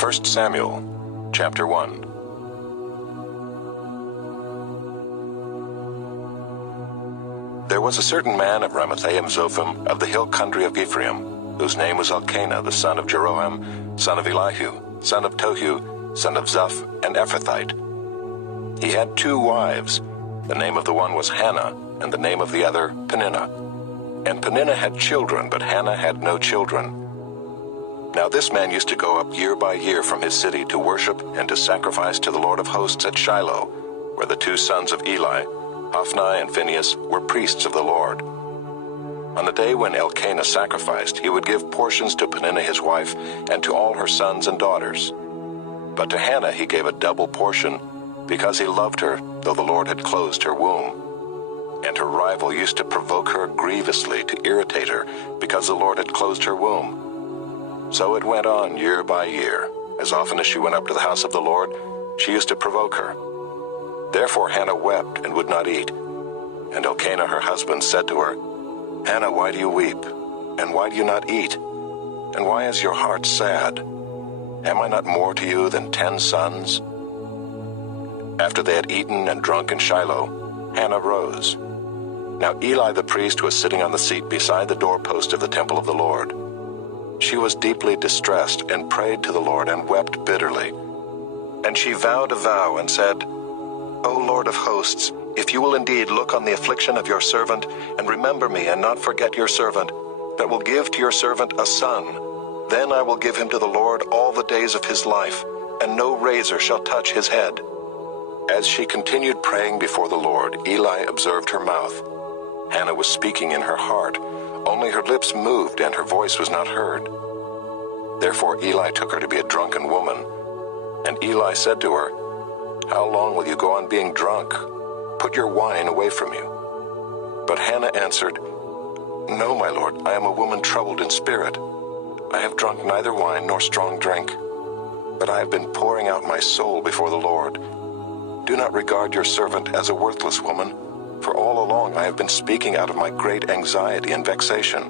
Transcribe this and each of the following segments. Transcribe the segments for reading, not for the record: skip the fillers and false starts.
1 Samuel, chapter 1. There was a certain man of Ramathaim-Zophim of the hill country of Ephraim, whose name was Elkanah, the son of Jeroham, son of Elihu, son of Tohu, son of Ziph, an Ephrathite. He had 2 wives. The name of the one was Hannah, and the name of the other Peninnah. And Peninnah had children, but Hannah had no children. Now this man used to go up year by year from his city to worship and to sacrifice to the Lord of hosts at Shiloh, where the 2 sons of Eli, Hophni and Phinehas, were priests of the Lord. On the day when Elkanah sacrificed, he would give portions to Peninnah his wife and to all her sons and daughters. But to Hannah he gave a double portion, because he loved her, though the Lord had closed her womb. And her rival used to provoke her grievously to irritate her, because the Lord had closed her womb. So it went on year by year. As often as she went up to the house of the Lord, she used to provoke her. Therefore Hannah wept and would not eat. And Elkanah her husband said to her, Hannah, why do you weep? And why do you not eat? And why is your heart sad? Am I not more to you than 10 sons? After they had eaten and drunk in Shiloh, Hannah rose. Now Eli the priest was sitting on the seat beside the doorpost of the temple of the Lord. She was deeply distressed and prayed to the Lord and wept bitterly. And she vowed a vow and said, O Lord of hosts, if you will indeed look on the affliction of your servant, and remember me and not forget your servant, that will give to your servant a son, then I will give him to the Lord all the days of his life, and no razor shall touch his head. As she continued praying before the Lord, Eli observed her mouth. Hannah was speaking in her heart, only her lips moved and her voice was not heard. Therefore Eli took her to be a drunken woman. And Eli said to her, How long will you go on being drunk? Put your wine away from you. But Hannah answered, No, my lord, I am a woman troubled in spirit. I have drunk neither wine nor strong drink, but I have been pouring out my soul before the Lord. Do not regard your servant as a worthless woman, for all along I have been speaking out of my great anxiety and vexation.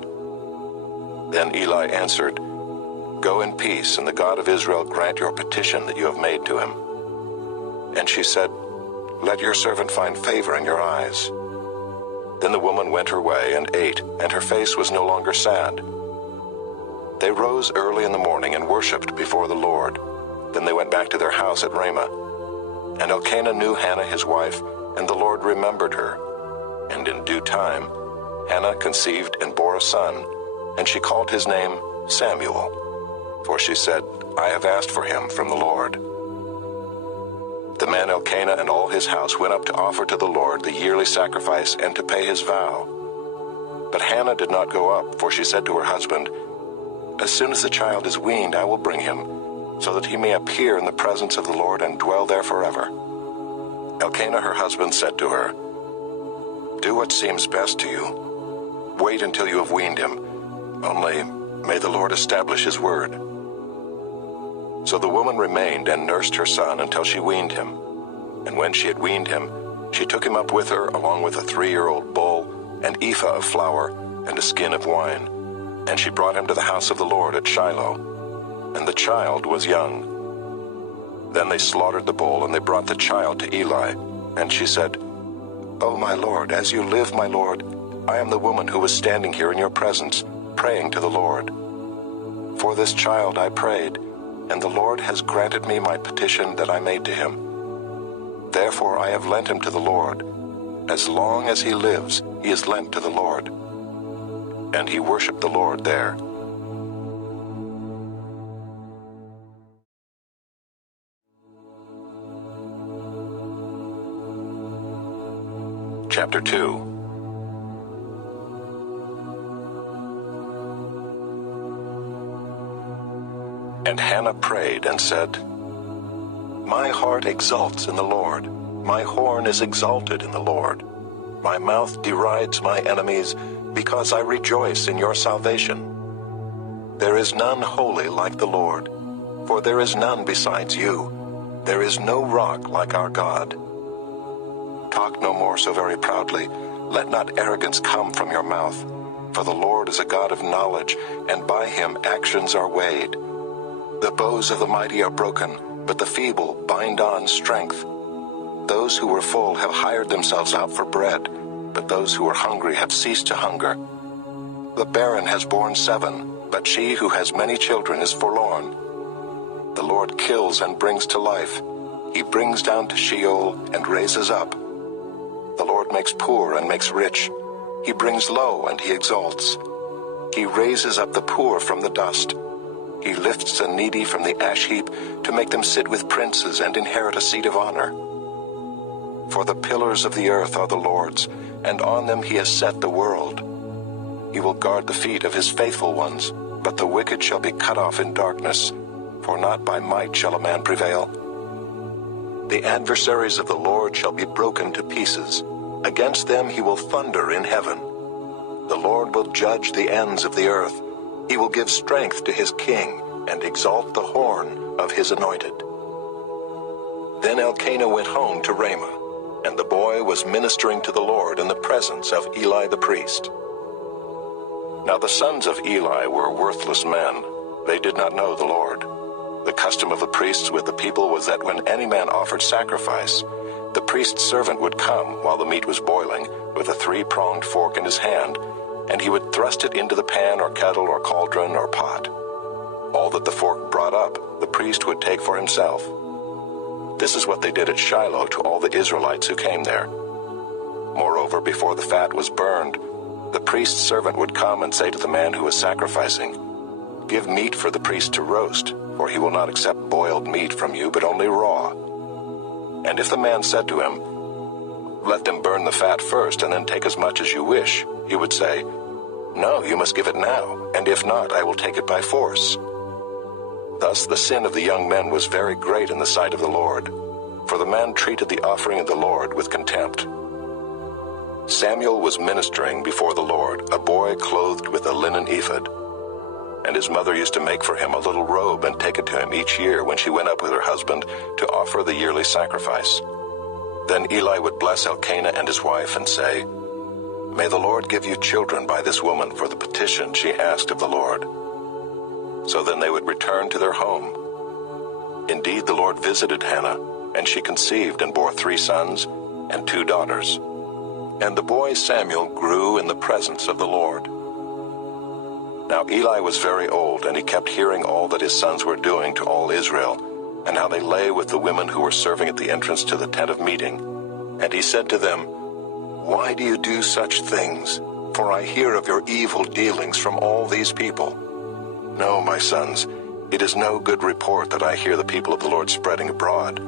Then Eli answered, Go in peace, and the God of Israel grant your petition that you have made to him. And she said, Let your servant find favor in your eyes. Then the woman went her way and ate, and her face was no longer sad. They rose early in the morning and worshipped before the Lord. Then they went back to their house at Ramah. And Elkanah knew Hannah his wife, and the Lord remembered her. And in due time Hannah conceived and bore a son, and she called his name Samuel. For she said, I have asked for him from the Lord. The man Elkanah and all his house went up to offer to the Lord the yearly sacrifice and to pay his vow. But Hannah did not go up, for she said to her husband, As soon as the child is weaned, I will bring him, so that he may appear in the presence of the Lord and dwell there forever. Elkanah her husband said to her, Do what seems best to you. Wait until you have weaned him, only may the Lord establish his word. So the woman remained and nursed her son until she weaned him. And when she had weaned him, she took him up with her along with a 3-year-old bull, an ephah of flour, and a skin of wine. And she brought him to the house of the Lord at Shiloh. And the child was young. Then they slaughtered the bull, and they brought the child to Eli. And she said, O my Lord, as you live, my Lord, I am the woman who was standing here in your presence, praying to the Lord. For this child I prayed, and the Lord has granted me my petition that I made to him. Therefore I have lent him to the Lord. As long as he lives, he is lent to the Lord. And he worshipped the Lord there. Chapter 2. And Hannah prayed and said, My heart exults in the Lord. My horn is exalted in the Lord. My mouth derides my enemies, because I rejoice in your salvation. There is none holy like the Lord, for there is none besides you. There is no rock like our God. Talk no more so very proudly. Let not arrogance come from your mouth. For the Lord is a God of knowledge, and by him actions are weighed. The bows of the mighty are broken, but the feeble bind on strength. Those who were full have hired themselves out for bread, but those who are hungry have ceased to hunger. The barren has borne 7, but she who has many children is forlorn. The Lord kills and brings to life. He brings down to Sheol and raises up. The Lord makes poor and makes rich. He brings low and he exalts. He raises up the poor from the dust. He lifts the needy from the ash heap to make them sit with princes and inherit a seat of honor. For the pillars of the earth are the Lord's, and on them he has set the world. He will guard the feet of his faithful ones, but the wicked shall be cut off in darkness, for not by might shall a man prevail. The adversaries of the Lord shall be broken to pieces. Against them he will thunder in heaven. The Lord will judge the ends of the earth. He will give strength to his king and exalt the horn of his anointed. Then Elkanah went home to Ramah, and the boy was ministering to the Lord in the presence of Eli the priest. Now the sons of Eli were worthless men. They did not know the Lord. The custom of the priests with the people was that when any man offered sacrifice, the priest's servant would come while the meat was boiling with a 3-pronged fork in his hand, and he would thrust it into the pan or kettle or cauldron or pot. All that the fork brought up, the priest would take for himself. This is what they did at Shiloh to all the Israelites who came there. Moreover, before the fat was burned, the priest's servant would come and say to the man who was sacrificing, "Give meat for the priest to roast, for he will not accept boiled meat from you, but only raw." And if the man said to him, "Let them burn the fat first and then take as much as you wish," he would say, "No, you must give it now, and if not, I will take it by force." Thus the sin of the young men was very great in the sight of the Lord, for the man treated the offering of the Lord with contempt. Samuel was ministering before the Lord, a boy clothed with a linen ephod. And his mother used to make for him a little robe and take it to him each year when she went up with her husband to offer the yearly sacrifice. Then Eli would bless Elkanah and his wife and say, "May the Lord give you children by this woman for the petition she asked of the Lord." So then they would return to their home. Indeed, the Lord visited Hannah, and she conceived and bore 3 sons and 2 daughters. And the boy Samuel grew in the presence of the Lord. Now Eli was very old, and he kept hearing all that his sons were doing to all Israel, and how they lay with the women who were serving at the entrance to the tent of meeting. And he said to them, "Why do you do such things? For I hear of your evil dealings from all these people. No, my sons, it is no good report that I hear the people of the Lord spreading abroad.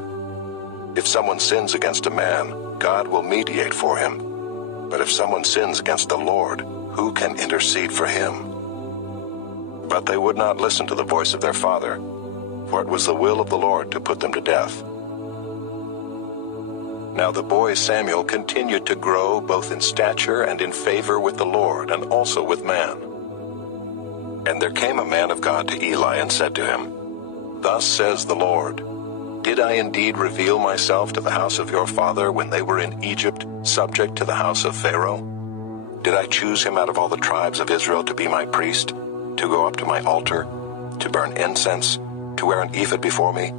If someone sins against a man, God will mediate for him. But if someone sins against the Lord, who can intercede for him?" But they would not listen to the voice of their father, for it was the will of the Lord to put them to death. Now the boy Samuel continued to grow both in stature and in favor with the Lord and also with man. And there came a man of God to Eli and said to him, "Thus says the Lord, did I indeed reveal myself to the house of your father when they were in Egypt, subject to the house of Pharaoh? Did I choose him out of all the tribes of Israel to be my priest, to go up to my altar, to burn incense, to wear an ephod before me?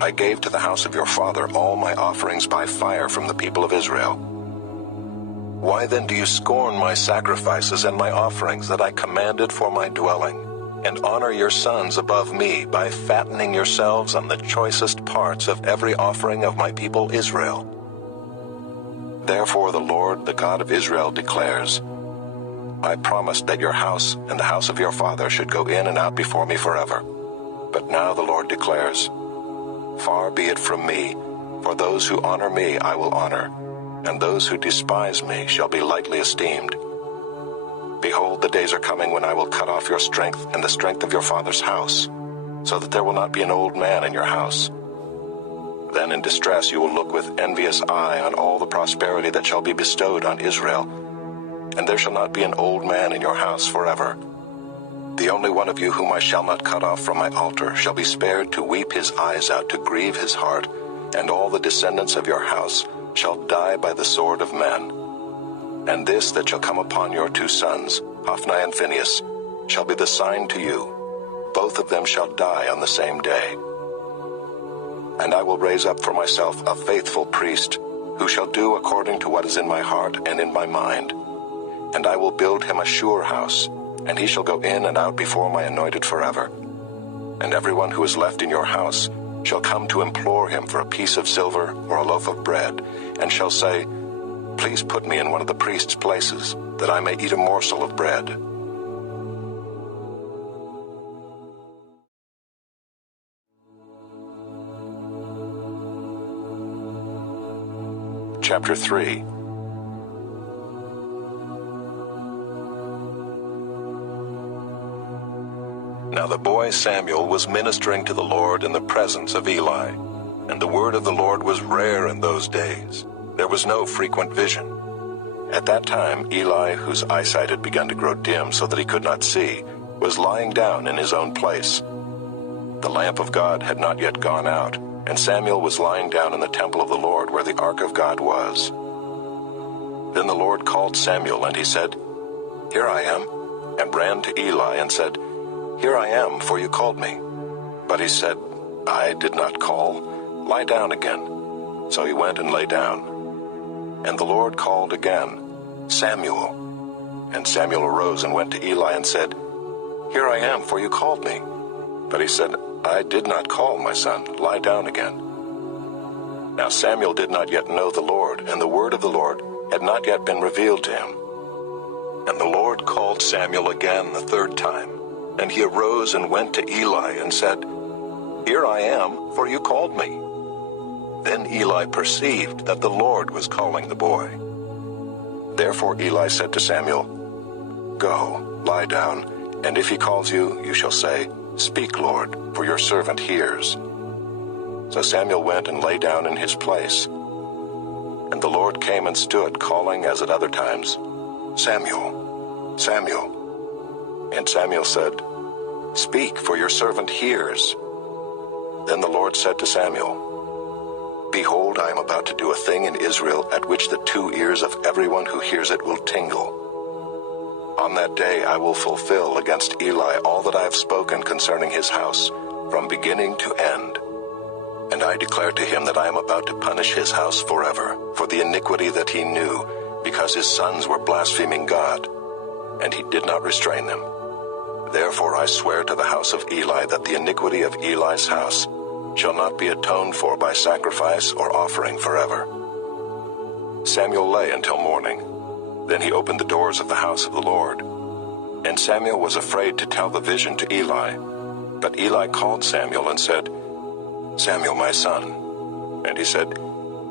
I gave to the house of your father all my offerings by fire from the people of Israel. Why then do you scorn my sacrifices and my offerings that I commanded for my dwelling, and honor your sons above me by fattening yourselves on the choicest parts of every offering of my people Israel? Therefore the Lord, the God of Israel, declares, I promised that your house and the house of your father should go in and out before me forever. But now the Lord declares, Far be it from me, for those who honor me I will honor, and those who despise me shall be lightly esteemed. Behold, the days are coming when I will cut off your strength and the strength of your father's house, so that there will not be an old man in your house. Then in distress you will look with envious eye on all the prosperity that shall be bestowed on Israel, and there shall not be an old man in your house forever. The only one of you whom I shall not cut off from my altar shall be spared to weep his eyes out, to grieve his heart, and all the descendants of your house shall die by the sword of men. And this that shall come upon your 2 sons, Hophni and Phinehas, shall be the sign to you. both of them shall die on the same day. And I will raise up for myself a faithful priest, who shall do according to what is in my heart and in my mind. And I will build him a sure house, and he shall go in and out before my anointed forever. And everyone who is left in your house shall come to implore him for a piece of silver or a loaf of bread, and shall say, Please put me in one of the priest's places, that I may eat a morsel of bread. Chapter 3. Now the boy Samuel was ministering to the Lord in the presence of Eli, and the word of the Lord was rare in those days. There was no frequent vision. At that time, Eli, whose eyesight had begun to grow dim so that he could not see, was lying down in his own place. The lamp of God had not yet gone out, and Samuel was lying down in the temple of the Lord where the ark of God was. Then the Lord called Samuel, and he said, Here I am, and ran to Eli and said, Here I am, for you called me. But he said, I did not call. Lie down again. So he went and lay down. And the Lord called again, Samuel. And Samuel arose and went to Eli and said, Here I am, for you called me. But he said, I did not call, my son. Lie down again. Now Samuel did not yet know the Lord, and the word of the Lord had not yet been revealed to him. And the Lord called Samuel again the third time. And he arose and went to Eli and said, Here I am, for you called me. Then Eli perceived that the Lord was calling the boy. Therefore Eli said to Samuel, Go, lie down, and if he calls you, you shall say, Speak, Lord, for your servant hears. So Samuel went and lay down in his place. And the Lord came and stood, calling as at other times, Samuel, Samuel. And Samuel said, Speak, for your servant hears. Then the Lord said to Samuel, Behold, I am about to do a thing in Israel at which the two ears of everyone who hears it will tingle. On that day I will fulfill against Eli all that I have spoken concerning his house, from beginning to end. And I declare to him that I am about to punish his house forever, for the iniquity that he knew, because his sons were blaspheming God, and he did not restrain them. Therefore I swear to the house of Eli that the iniquity of Eli's house shall not be atoned for by sacrifice or offering forever. Samuel lay until morning. Then he opened the doors of the house of the Lord. And Samuel was afraid to tell the vision to Eli. But Eli called Samuel and said, Samuel, my son. And he said,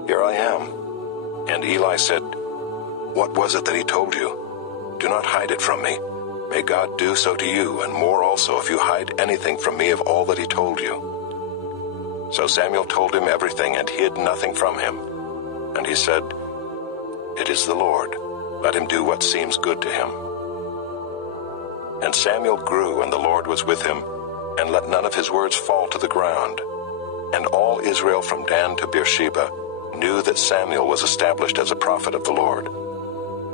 Here I am. And Eli said, What was it that he told you? Do not hide it from me. May God do so to you, and more also if you hide anything from me of all that he told you. So Samuel told him everything and hid nothing from him. And he said, It is the Lord. Let him do what seems good to him. And Samuel grew, and the Lord was with him, and let none of his words fall to the ground. And all Israel from Dan to Beersheba knew that Samuel was established as a prophet of the Lord.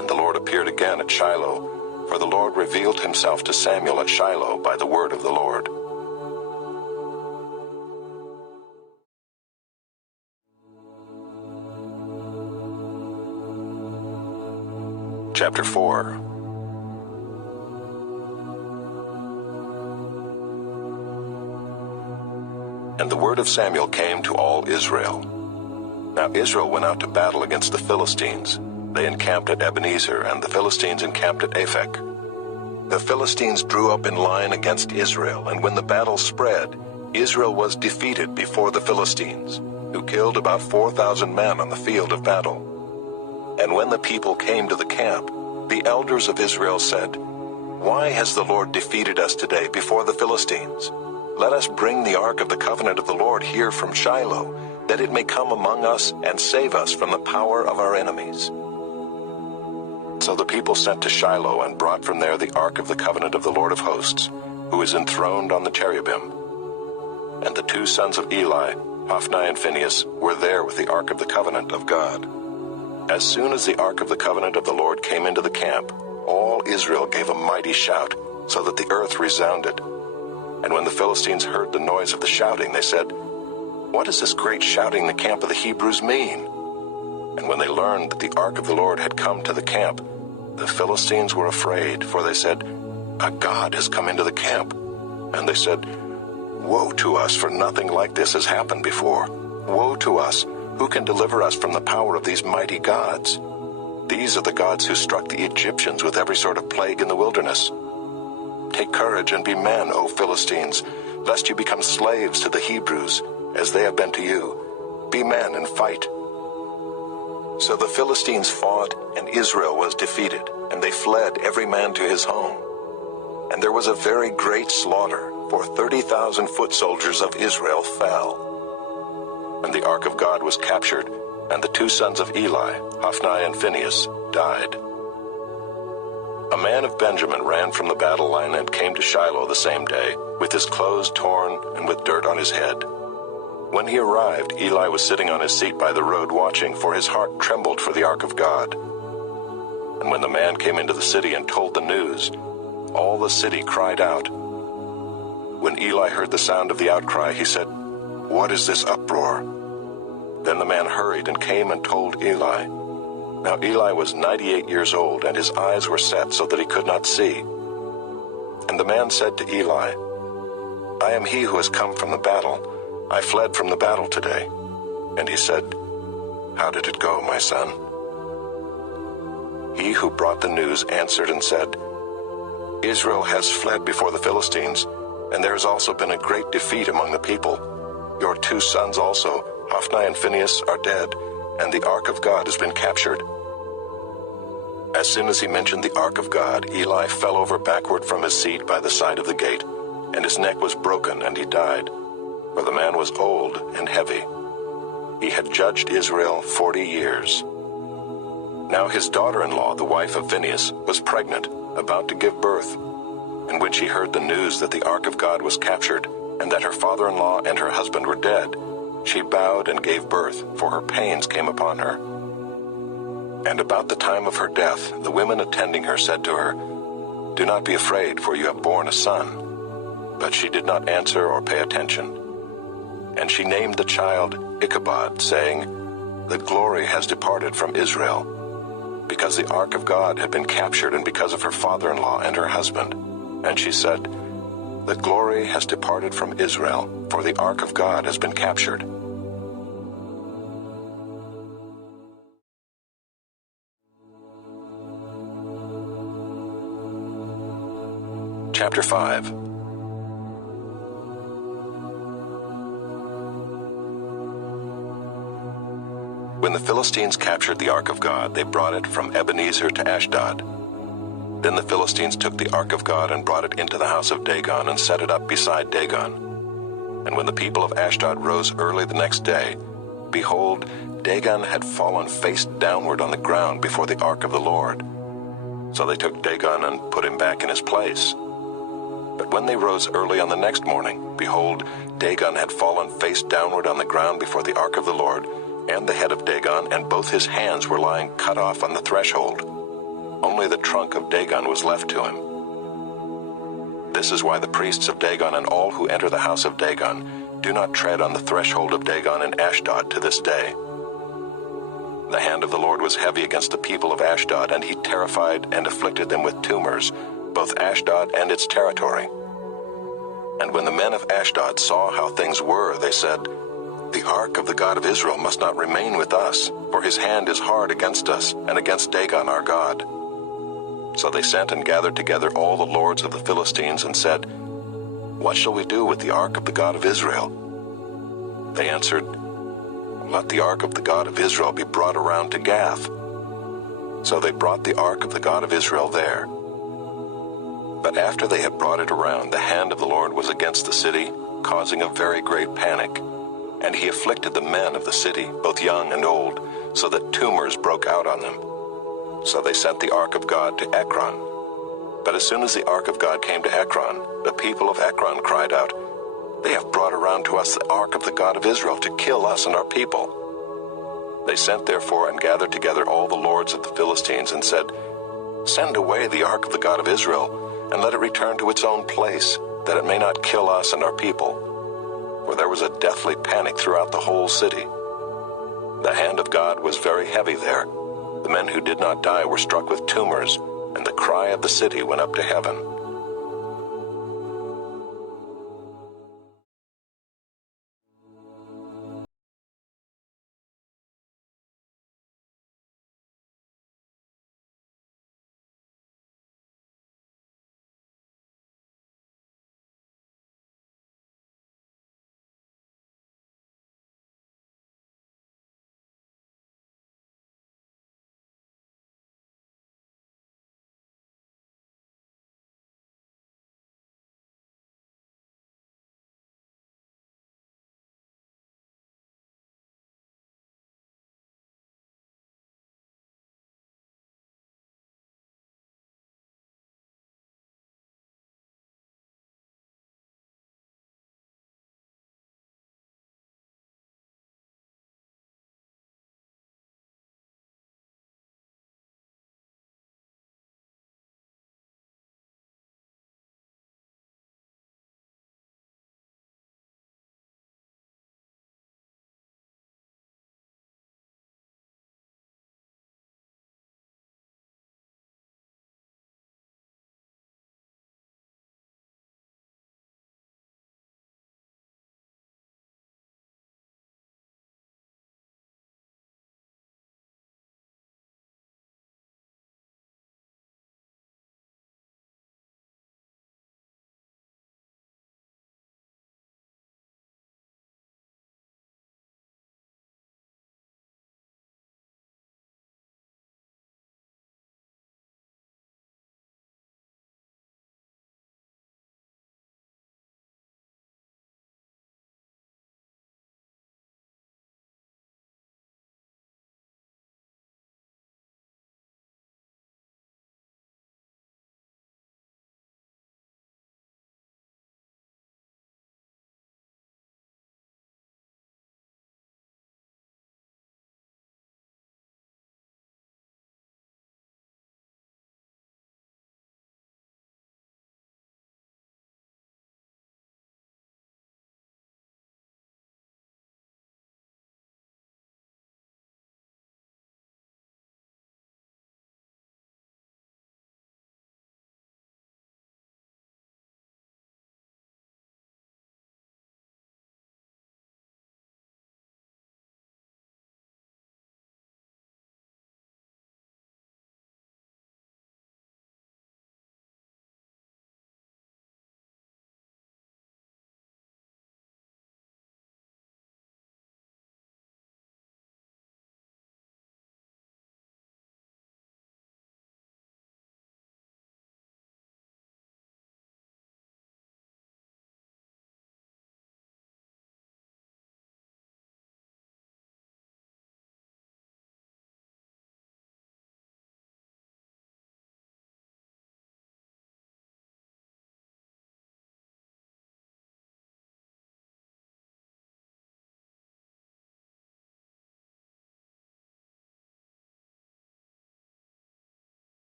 And the Lord appeared again at Shiloh, for the Lord revealed himself to Samuel at Shiloh by the word of the Lord. Chapter 4. And the word of Samuel came to all Israel. Now Israel went out to battle against the Philistines. They encamped at Ebenezer, and the Philistines encamped at Aphek. The Philistines drew up in line against Israel, and when the battle spread, Israel was defeated before the Philistines, who killed about 4,000 men on the field of battle. And when the people came to the camp, the elders of Israel said, Why has the Lord defeated us today before the Philistines? Let us bring the ark of the covenant of the Lord here from Shiloh, that it may come among us and save us from the power of our enemies. So the people sent to Shiloh and brought from there the ark of the covenant of the Lord of hosts, who is enthroned on the cherubim. And the two sons of Eli, Hophni and Phinehas, were there with the ark of the covenant of God. As soon as the ark of the covenant of the Lord came into the camp, all Israel gave a mighty shout, so that the earth resounded. And when the Philistines heard the noise of the shouting, they said, "What does this great shouting in the camp of the Hebrews mean?" And when they learned that the ark of the Lord had come to the camp, the Philistines were afraid, for they said, "A god has come into the camp." And they said, "Woe to us, for nothing like this has happened before. Woe to us! Who can deliver us from the power of these mighty gods? These are the gods who struck the Egyptians with every sort of plague in the wilderness. Take courage and be men, O Philistines, lest you become slaves to the Hebrews, as they have been to you. Be men and fight." So the Philistines fought, and Israel was defeated, and they fled every man to his home. And there was a very great slaughter, for 30,000 foot soldiers of Israel fell. And the ark of God was captured, and the two sons of Eli, Hophni and Phinehas, died. A man of Benjamin ran from the battle line and came to Shiloh the same day, with his clothes torn and with dirt on his head. When he arrived, Eli was sitting on his seat by the road watching, for his heart trembled for the ark of God. And when the man came into the city and told the news, all the city cried out. When Eli heard the sound of the outcry, he said, "What is this uproar?" Then the man hurried and came and told Eli. Now Eli was 98 years old, and his eyes were set so that he could not see. And the man said to Eli, "I am he who has come from the battle. I fled from the battle today." And he said, "How did it go, my son?" He who brought the news answered and said, "Israel has fled before the Philistines, and there has also been a great defeat among the people. Your two sons also, Hophni and Phinehas, are dead, and the ark of God has been captured." As soon as he mentioned the ark of God, Eli fell over backward from his seat by the side of the gate, and his neck was broken, and he died. For the man was old and heavy. He had judged Israel 40 years. Now his daughter-in-law, the wife of Phinehas, was pregnant, about to give birth. And when she heard the news that the ark of God was captured, and that her father-in-law and her husband were dead, she bowed and gave birth, for her pains came upon her. And about the time of her death, the women attending her said to her, "Do not be afraid, for you have borne a son." But she did not answer or pay attention. And she named the child Ichabod, saying, "The glory has departed from Israel," because the ark of God had been captured, and because of her father-in-law and her husband. And she said, "The glory has departed from Israel, for the ark of God has been captured." Chapter 5. When the Philistines captured the ark of God, they brought it from Ebenezer to Ashdod. Then the Philistines took the ark of God and brought it into the house of Dagon and set it up beside Dagon. And when the people of Ashdod rose early the next day, behold, Dagon had fallen face downward on the ground before the ark of the Lord. So they took Dagon and put him back in his place. But when they rose early on the next morning, behold, Dagon had fallen face downward on the ground before the ark of the Lord, and the head of Dagon and both his hands were lying cut off on the threshold. Only the trunk of Dagon was left to him. This is why the priests of Dagon and all who enter the house of Dagon do not tread on the threshold of Dagon in Ashdod to this day. The hand of the Lord was heavy against the people of Ashdod, and he terrified and afflicted them with tumors, both Ashdod and its territory. And when the men of Ashdod saw how things were, they said, "The ark of the God of Israel must not remain with us, for his hand is hard against us and against Dagon our God." So they sent and gathered together all the lords of the Philistines and said, "What shall we do with the ark of the God of Israel?" They answered, "Let the ark of the God of Israel be brought around to Gath." So they brought the ark of the God of Israel there. But after they had brought it around, the hand of the Lord was against the city, causing a very great panic. And he afflicted the men of the city, both young and old, so that tumors broke out on them. So they sent the ark of God to Ekron. But as soon as the ark of God came to Ekron, the people of Ekron cried out, "They have brought around to us the ark of the God of Israel to kill us and our people." They sent therefore and gathered together all the lords of the Philistines and said, "Send away the ark of the God of Israel, and let it return to its own place, that it may not kill us and our people. For there was a deathly panic throughout the whole city. The hand of God was very heavy there. The men who did not die were struck with tumors, and the cry of the city went up to heaven.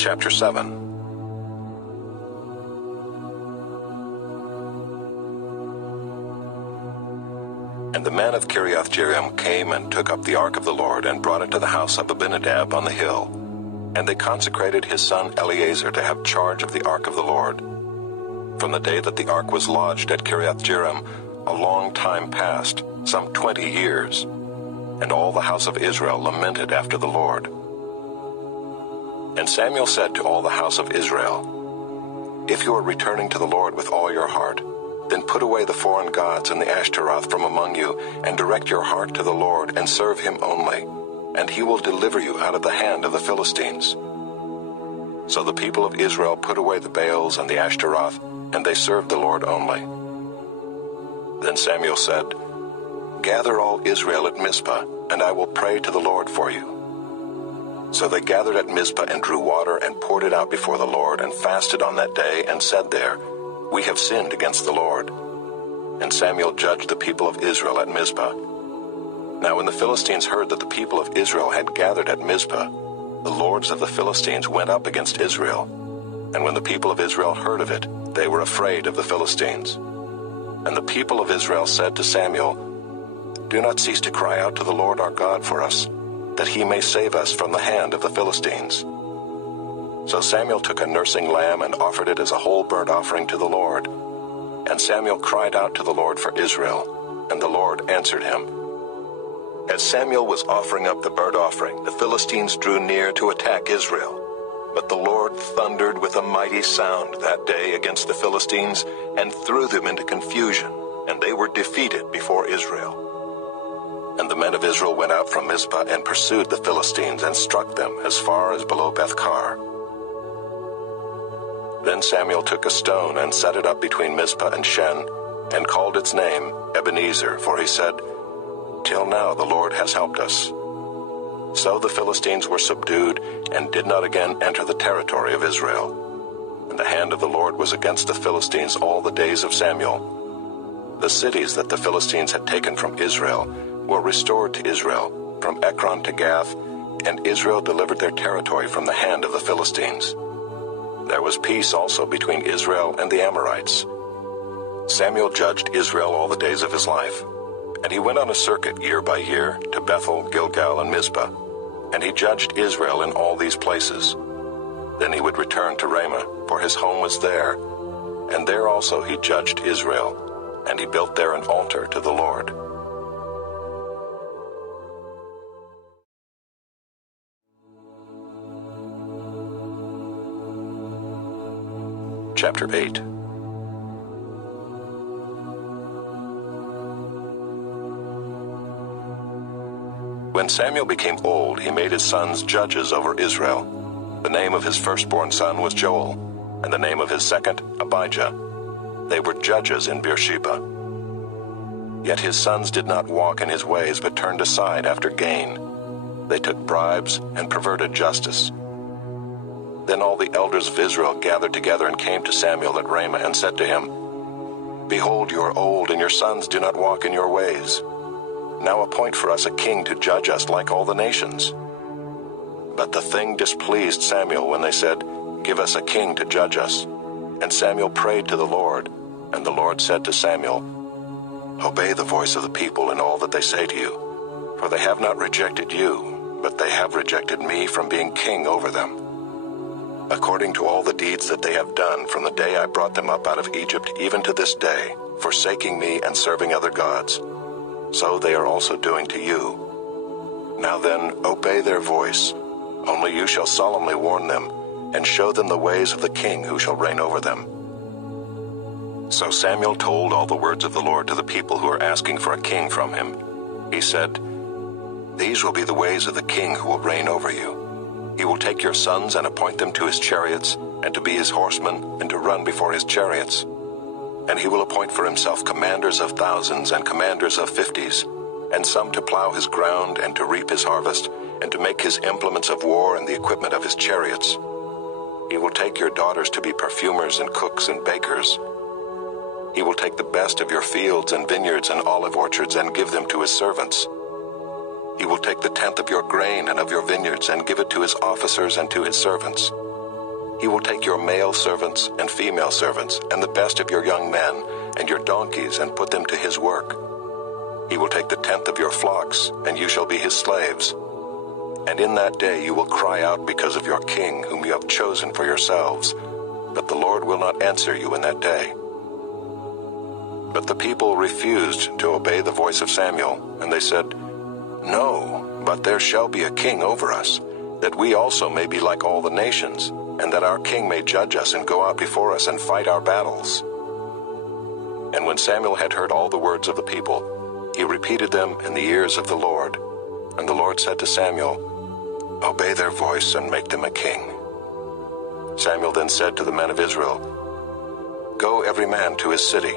Chapter 7. And the men of Kiriath-Jearim came and took up the ark of the Lord and brought it to the house of Abinadab on the hill. And they consecrated his son Eleazar to have charge of the ark of the Lord. From the day that the ark was lodged at Kiriath-Jearim, a long time passed, some 20 years. And all the house of Israel lamented after the Lord. And Samuel said to all the house of Israel, If you are returning to the Lord with all your heart, then put away the foreign gods and the Ashtaroth from among you, and direct your heart to the Lord, and serve him only. and he will deliver you out of the hand of the Philistines." So the people of Israel put away the Baals and the Ashtaroth, and they served the Lord only. Then Samuel said, "Gather all Israel at Mizpah, and I will pray to the Lord for you." So they gathered at Mizpah and drew water and poured it out before the Lord, and fasted on that day, and said there, "We have sinned against the Lord." And Samuel judged the people of Israel at Mizpah. Now when the Philistines heard that the people of Israel had gathered at Mizpah, the lords of the Philistines went up against Israel. And when the people of Israel heard of it, they were afraid of the Philistines. And the people of Israel said to Samuel, "Do not cease to cry out to the Lord our God for us, that he may save us from the hand of the Philistines." So Samuel took a nursing lamb and offered it as a whole burnt offering to the Lord. And Samuel cried out to the Lord for Israel, and the Lord answered him. As Samuel was offering up the burnt offering, the Philistines drew near to attack Israel. But the Lord thundered with a mighty sound that day against the Philistines, and threw them into confusion, and they were defeated before Israel. And the men of Israel went out from Mizpah and pursued the Philistines, and struck them as far as below Beth-kar. Then Samuel took a stone and set it up between Mizpah and Shen, and called its name Ebenezer, for he said, "Till now the Lord has helped us." So the Philistines were subdued, and did not again enter the territory of Israel. And the hand of the Lord was against the Philistines all the days of Samuel. The cities that the Philistines had taken from Israel were restored to Israel, from Ekron to Gath, and Israel delivered their territory from the hand of the Philistines. There was peace also between Israel and the Amorites. Samuel judged Israel all the days of his life, and he went on a circuit year by year to Bethel, Gilgal, and Mizpah, and he judged Israel in all these places. Then he would return to Ramah, for his home was there, and there also he judged Israel, and he built there an altar to the Lord. Chapter 8. When Samuel became old, he made his sons judges over Israel. The name of his firstborn son was Joel, and the name of his second, Abijah. They were judges in Beersheba. Yet his sons did not walk in his ways, but turned aside after gain. They took bribes and perverted justice. Then all the elders of Israel gathered together and came to Samuel at Ramah and said to him, "Behold, you are old, and your sons do not walk in your ways. Now appoint for us a king to judge us like all the nations." But the thing displeased Samuel when they said, "Give us a king to judge us." And Samuel prayed to the Lord, and the Lord said to Samuel, "Obey the voice of the people in all that they say to you, for they have not rejected you, but they have rejected me from being king over them. According to all the deeds that they have done from the day I brought them up out of Egypt, even to this day, forsaking me and serving other gods, so they are also doing to you. Now then, obey their voice. Only you shall solemnly warn them, and show them the ways of the king who shall reign over them." So Samuel told all the words of the Lord to the people who were asking for a king from him. He said, "These will be the ways of the king who will reign over you. He will take your sons and appoint them to his chariots, and to be his horsemen, and to run before his chariots. And he will appoint for himself commanders of thousands and commanders of 50s, and some to plow his ground and to reap his harvest, and to make his implements of war and the equipment of his chariots. He will take your daughters to be perfumers and cooks and bakers. He will take the best of your fields and vineyards and olive orchards and give them to his servants. He will take the tenth of your grain and of your vineyards and give it to his officers and to his servants. He will take your male servants and female servants and the best of your young men and your donkeys and put them to his work. He will take the tenth of your flocks, and you shall be his slaves. And in that day you will cry out because of your king whom you have chosen for yourselves, but the Lord will not answer you in that day." But the people refused to obey the voice of Samuel, and they said, "No, but there shall be a king over us, that we also may be like all the nations, and that our king may judge us and go out before us and fight our battles." And when Samuel had heard all the words of the people, he repeated them in the ears of the Lord. And the Lord said to Samuel, "Obey their voice and make them a king." Samuel then said to the men of Israel, "Go every man to his city."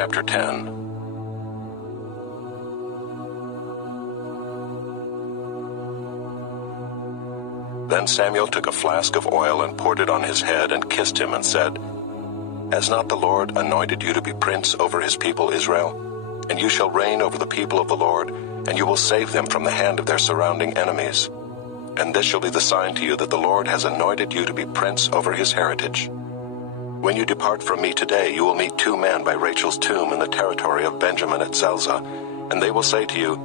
chapter 10. Then Samuel took a flask of oil and poured it on his head and kissed him and said, "Has not the Lord anointed you to be prince over his people Israel? And you shall reign over the people of the Lord, and you will save them from the hand of their surrounding enemies. And this shall be the sign to you that the Lord has anointed you to be prince over his heritage. When you depart from me today, you will meet 2 men by Rachel's tomb in the territory of Benjamin at Zelzah, and they will say to you,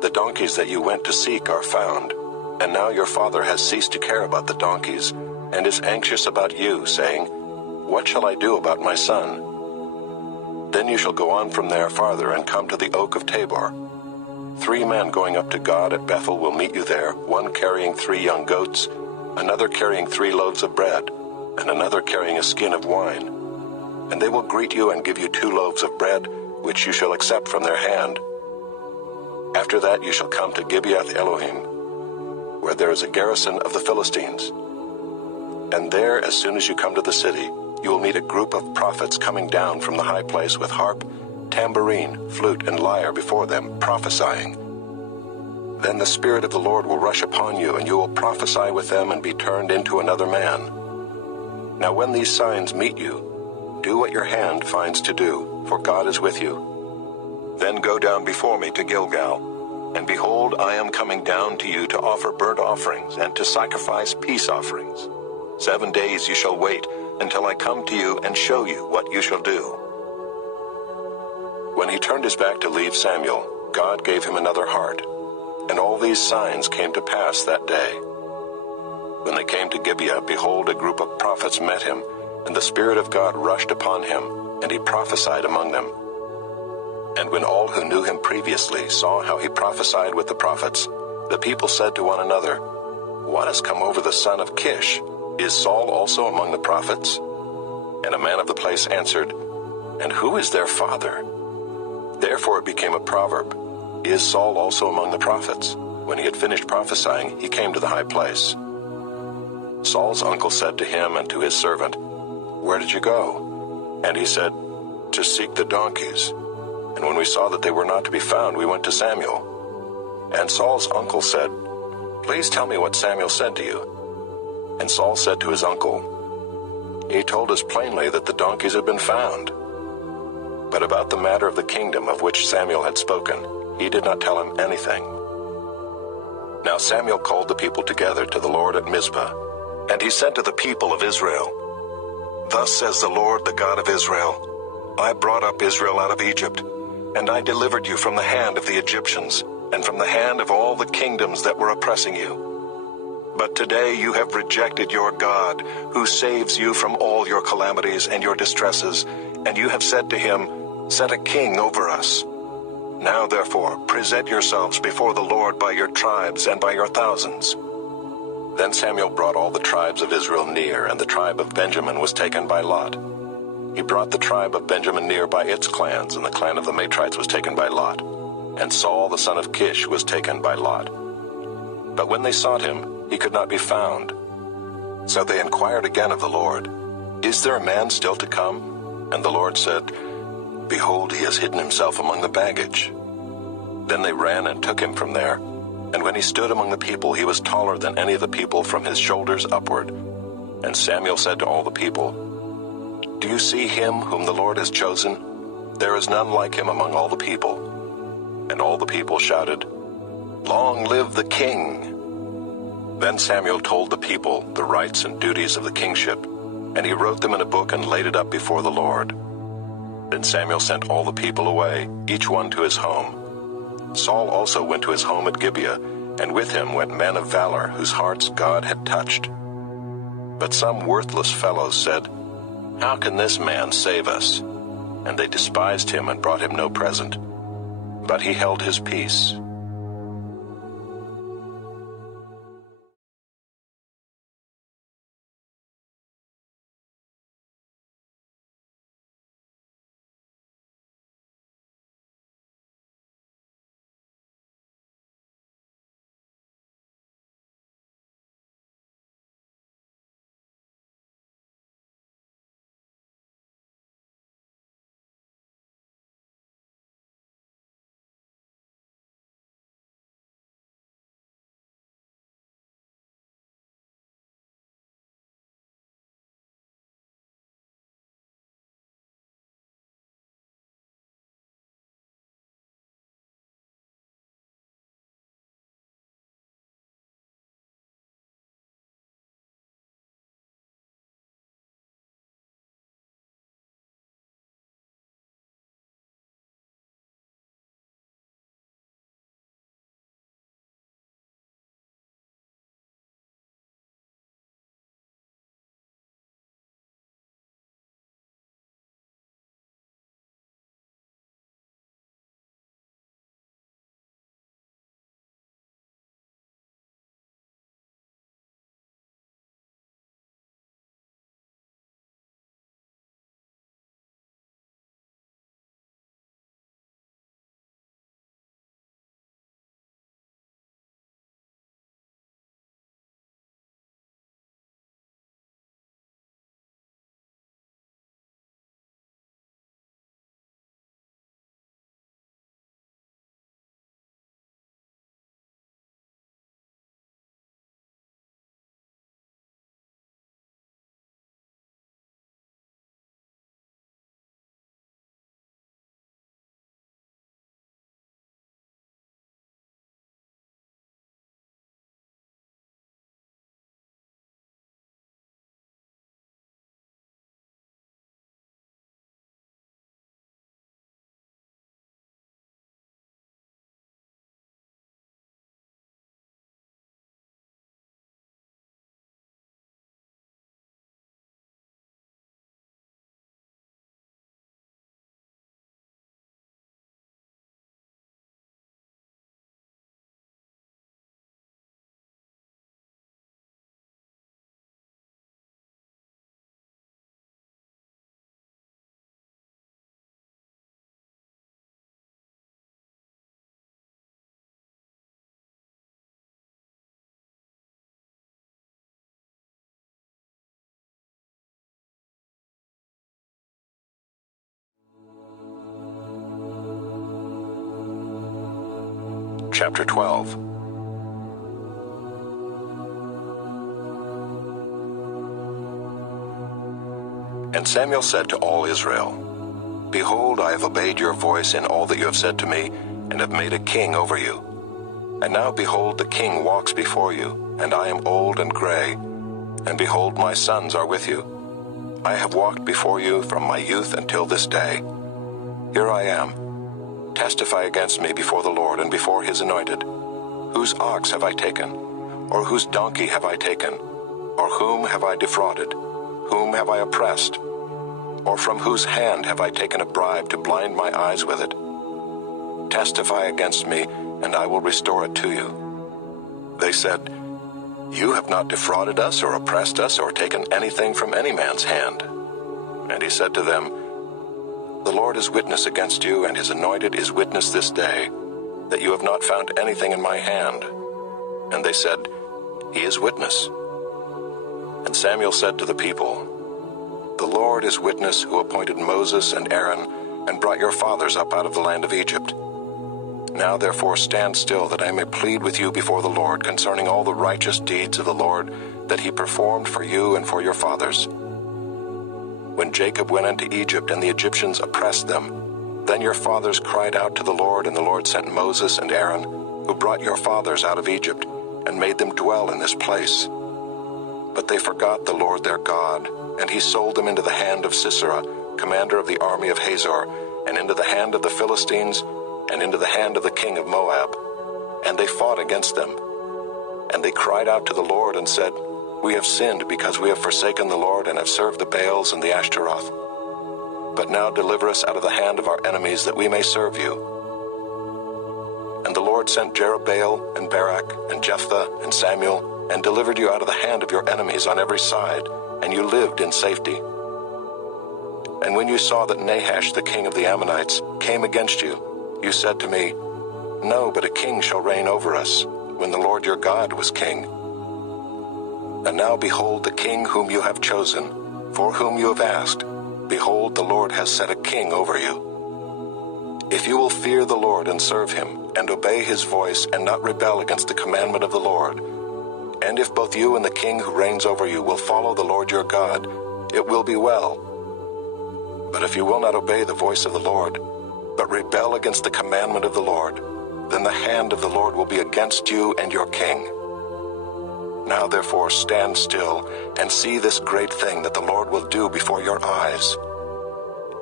'The donkeys that you went to seek are found.' And now your father has ceased to care about the donkeys, and is anxious about you, saying, 'What shall I do about my son?' Then you shall go on from there farther and come to the oak of Tabor. 3 men going up to God at Bethel will meet you there, one carrying 3 young goats, another carrying 3 loaves of bread, and another carrying a skin of wine. And they will greet you and give you 2 loaves of bread, which you shall accept from their hand. After that you shall come to Gibeath Elohim, where there is a garrison of the Philistines. And there, as soon as you come to the city, you will meet a group of prophets coming down from the high place with harp, tambourine, flute, and lyre before them, prophesying. Then the Spirit of the Lord will rush upon you, and you will prophesy with them and be turned into another man. Now when these signs meet you, do what your hand finds to do, for God is with you. Then go down before me to Gilgal. And behold, I am coming down to you to offer burnt offerings and to sacrifice peace offerings. 7 days you shall wait until I come to you and show you what you shall do." When he turned his back to leave Samuel, God gave him another heart, and all these signs came to pass that day. When they came to Gibeah, behold, a group of prophets met him, and the Spirit of God rushed upon him, and he prophesied among them. And when all who knew him previously saw how he prophesied with the prophets, the people said to one another, "What has come over the son of Kish? Is Saul also among the prophets?" And a man of the place answered, "And who is their father?" Therefore it became a proverb, "Is Saul also among the prophets?" When he had finished prophesying, he came to the high place. Saul's uncle said to him and to his servant, "Where did you go?" And he said, "To seek the donkeys. And when we saw that they were not to be found, we went to Samuel." And Saul's uncle said, "Please tell me what Samuel said to you." And Saul said to his uncle, "He told us plainly that the donkeys had been found." But about the matter of the kingdom of which Samuel had spoken, he did not tell him anything. Now Samuel called the people together to the Lord at Mizpah, and he said to the people of Israel, "Thus says the Lord, the God of Israel, I brought up Israel out of Egypt, and I delivered you from the hand of the Egyptians, and from the hand of all the kingdoms that were oppressing you. But today you have rejected your God, who saves you from all your calamities and your distresses, and you have said to him, 'Set a king over us.' Now therefore present yourselves before the Lord by your tribes and by your thousands." Then Samuel brought all the tribes of Israel near, and the tribe of Benjamin was taken by lot. He brought the tribe of Benjamin near by its clans, and the clan of the Matrites was taken by lot. And Saul the son of Kish was taken by lot. But when they sought him, he could not be found. So they inquired again of the Lord, "Is there a man still to come?" And the Lord said, "Behold, he has hidden himself among the baggage." Then they ran and took him from there. And when he stood among the people, he was taller than any of the people from his shoulders upward. And Samuel said to all the people, "Do you see him whom the Lord has chosen? There is none like him among all the people." And all the people shouted, "Long live the king!" Then Samuel told the people the rights and duties of the kingship, and he wrote them in a book and laid it up before the Lord. Then Samuel sent all the people away, each one to his home. Saul also went to his home at Gibeah, and with him went men of valor whose hearts God had touched. But some worthless fellows said, "How can this man save us?" And they despised him and brought him no present. But he held his peace. chapter 12. And Samuel said to all Israel, Behold, I have obeyed your voice in all that you have said to me, and have made a king over you. And now, behold, the king walks before you, and I am old and gray, and behold, my sons are with you. I have walked before you from my youth until this day. Here I am. Testify against me before the Lord and before his anointed. Whose ox have I taken? Or whose donkey have I taken? Or whom have I defrauded? Whom have I oppressed? Or from whose hand have I taken a bribe to blind my eyes with it? Testify against me, and I will restore it to you. They said, You have not defrauded us or oppressed us or taken anything from any man's hand. And he said to them, The Lord is witness against you, and his anointed is witness this day, that you have not found anything in my hand. And they said, He is witness. And Samuel said to the people, The Lord is witness who appointed Moses and Aaron and brought your fathers up out of the land of Egypt. Now therefore stand still, that I may plead with you before the Lord concerning all the righteous deeds of the Lord that he performed for you and for your fathers. When Jacob went into Egypt and the Egyptians oppressed them, then your fathers cried out to the Lord, and the Lord sent Moses and Aaron, who brought your fathers out of Egypt, and made them dwell in this place. But they forgot the Lord their God, and he sold them into the hand of Sisera, commander of the army of Hazor, and into the hand of the Philistines, and into the hand of the king of Moab. And they fought against them. And they cried out to the Lord and said, We have sinned because we have forsaken the Lord and have served the Baals and the Ashtaroth. But now deliver us out of the hand of our enemies, that we may serve you. And the Lord sent Jerubbaal and Barak and Jephthah and Samuel, and delivered you out of the hand of your enemies on every side, and you lived in safety. And when you saw that Nahash the king of the Ammonites came against you, you said to me, No, but a king shall reign over us, when the Lord your God was king. And now behold, the king whom you have chosen, for whom you have asked, behold, the Lord has set a king over you. If you will fear the Lord and serve him, and obey his voice, and not rebel against the commandment of the Lord, and if both you and the king who reigns over you will follow the Lord your God, it will be well. But if you will not obey the voice of the Lord, but rebel against the commandment of the Lord, then the hand of the Lord will be against you and your king. Now therefore stand still, and see this great thing that the Lord will do before your eyes.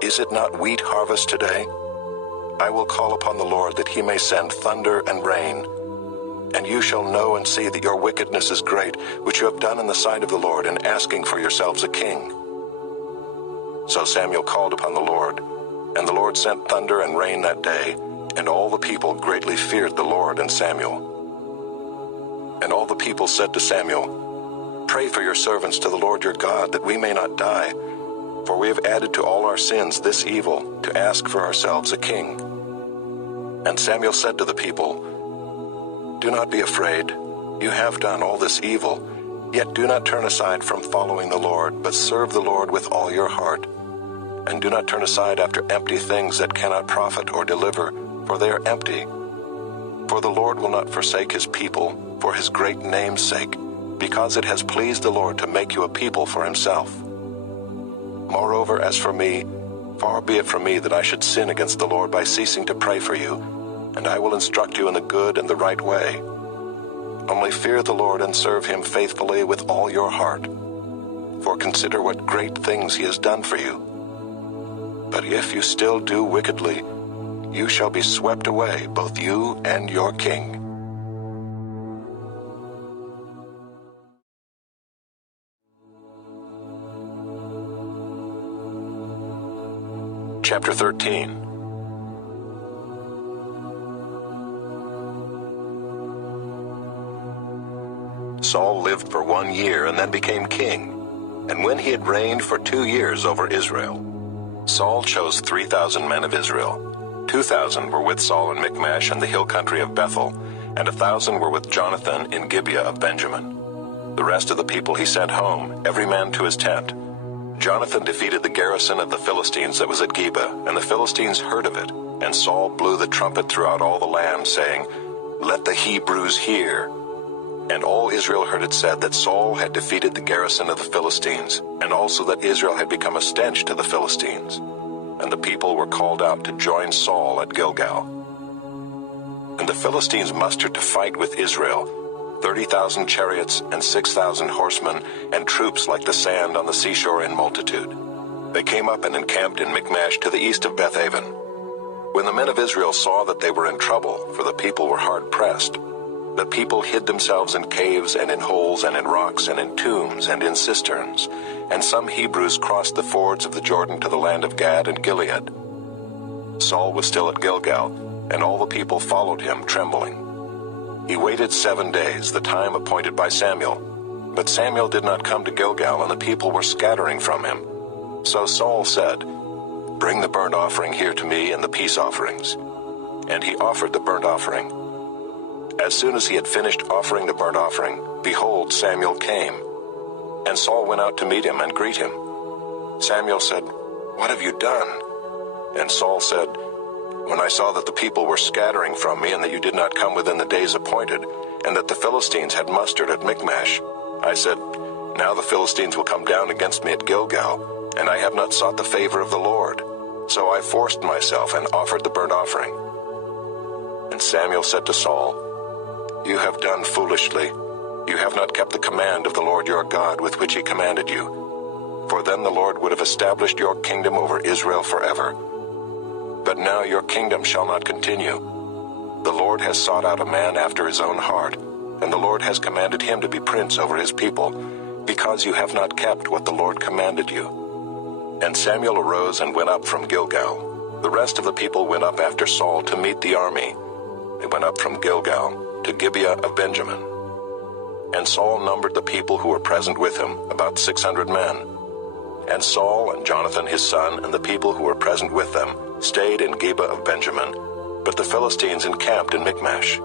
Is it not wheat harvest today? I will call upon the Lord that he may send thunder and rain. And you shall know and see that your wickedness is great, which you have done in the sight of the Lord, in asking for yourselves a king. So Samuel called upon the Lord, and the Lord sent thunder and rain that day, and all the people greatly feared the Lord and Samuel. And all the people said to Samuel, Pray for your servants to the Lord your God, that we may not die, for we have added to all our sins this evil, to ask for ourselves a king. And Samuel said to the people, Do not be afraid. You have done all this evil, yet do not turn aside from following the Lord, but serve the Lord with all your heart. And do not turn aside after empty things that cannot profit or deliver, for they are empty. For the Lord will not forsake his people, for his great name's sake, because it has pleased the Lord to make you a people for himself. Moreover, as for me, far be it from me that I should sin against the Lord by ceasing to pray for you, and I will instruct you in the good and the right way. Only fear the Lord and serve him faithfully with all your heart. For consider what great things he has done for you. But if you still do wickedly, you shall be swept away, both you and your king. Chapter 13. Saul lived for 1 year and then became king. And when he had reigned for 2 years over Israel, Saul chose 3,000 men of Israel. 2,000 were with Saul in Michmash and the hill country of Bethel, and 1,000 were with Jonathan in Gibeah of Benjamin. The rest of the people he sent home, every man to his tent. Jonathan defeated the garrison of the Philistines that was at Gibeah, and the Philistines heard of it, and Saul blew the trumpet throughout all the land, saying, "Let the Hebrews hear." And all Israel heard it said that Saul had defeated the garrison of the Philistines, and also that Israel had become a stench to the Philistines. And the people were called out to join Saul at Gilgal. And the Philistines mustered to fight with Israel 30,000 chariots and 6,000 horsemen, and troops like the sand on the seashore in multitude. They came up and encamped in Michmash to the east of Bethaven. When the men of Israel saw that they were in trouble, for the people were hard pressed, the people hid themselves in caves and in holes and in rocks and in tombs and in cisterns. And some Hebrews crossed the fords of the Jordan to the land of Gad and Gilead. Saul was still at Gilgal, and all the people followed him trembling. He waited 7 days, the time appointed by Samuel. But Samuel did not come to Gilgal, and the people were scattering from him. So Saul said, "Bring the burnt offering here to me and the peace offerings." And he offered the burnt offering. As soon as he had finished offering the burnt offering, behold, Samuel came. And Saul went out to meet him and greet him. Samuel said, "What have you done?" And Saul said, "When I saw that the people were scattering from me, and that you did not come within the days appointed, and that the Philistines had mustered at Michmash, I said, Now the Philistines will come down against me at Gilgal, and I have not sought the favor of the Lord. So I forced myself and offered the burnt offering." And Samuel said to Saul, "You have done foolishly. You have not kept the command of the Lord your God with which he commanded you. For then the Lord would have established your kingdom over Israel forever. But now your kingdom shall not continue. The Lord has sought out a man after his own heart, and the Lord has commanded him to be prince over his people, because you have not kept what the Lord commanded you." And Samuel arose and went up from Gilgal. The rest of the people went up after Saul to meet the army. They went up from Gilgal to Gibeah of Benjamin. And Saul numbered the people who were present with him, about 600 men. And Saul and Jonathan his son and the people who were present with them stayed in Gibeah of Benjamin, but the Philistines encamped in Michmash.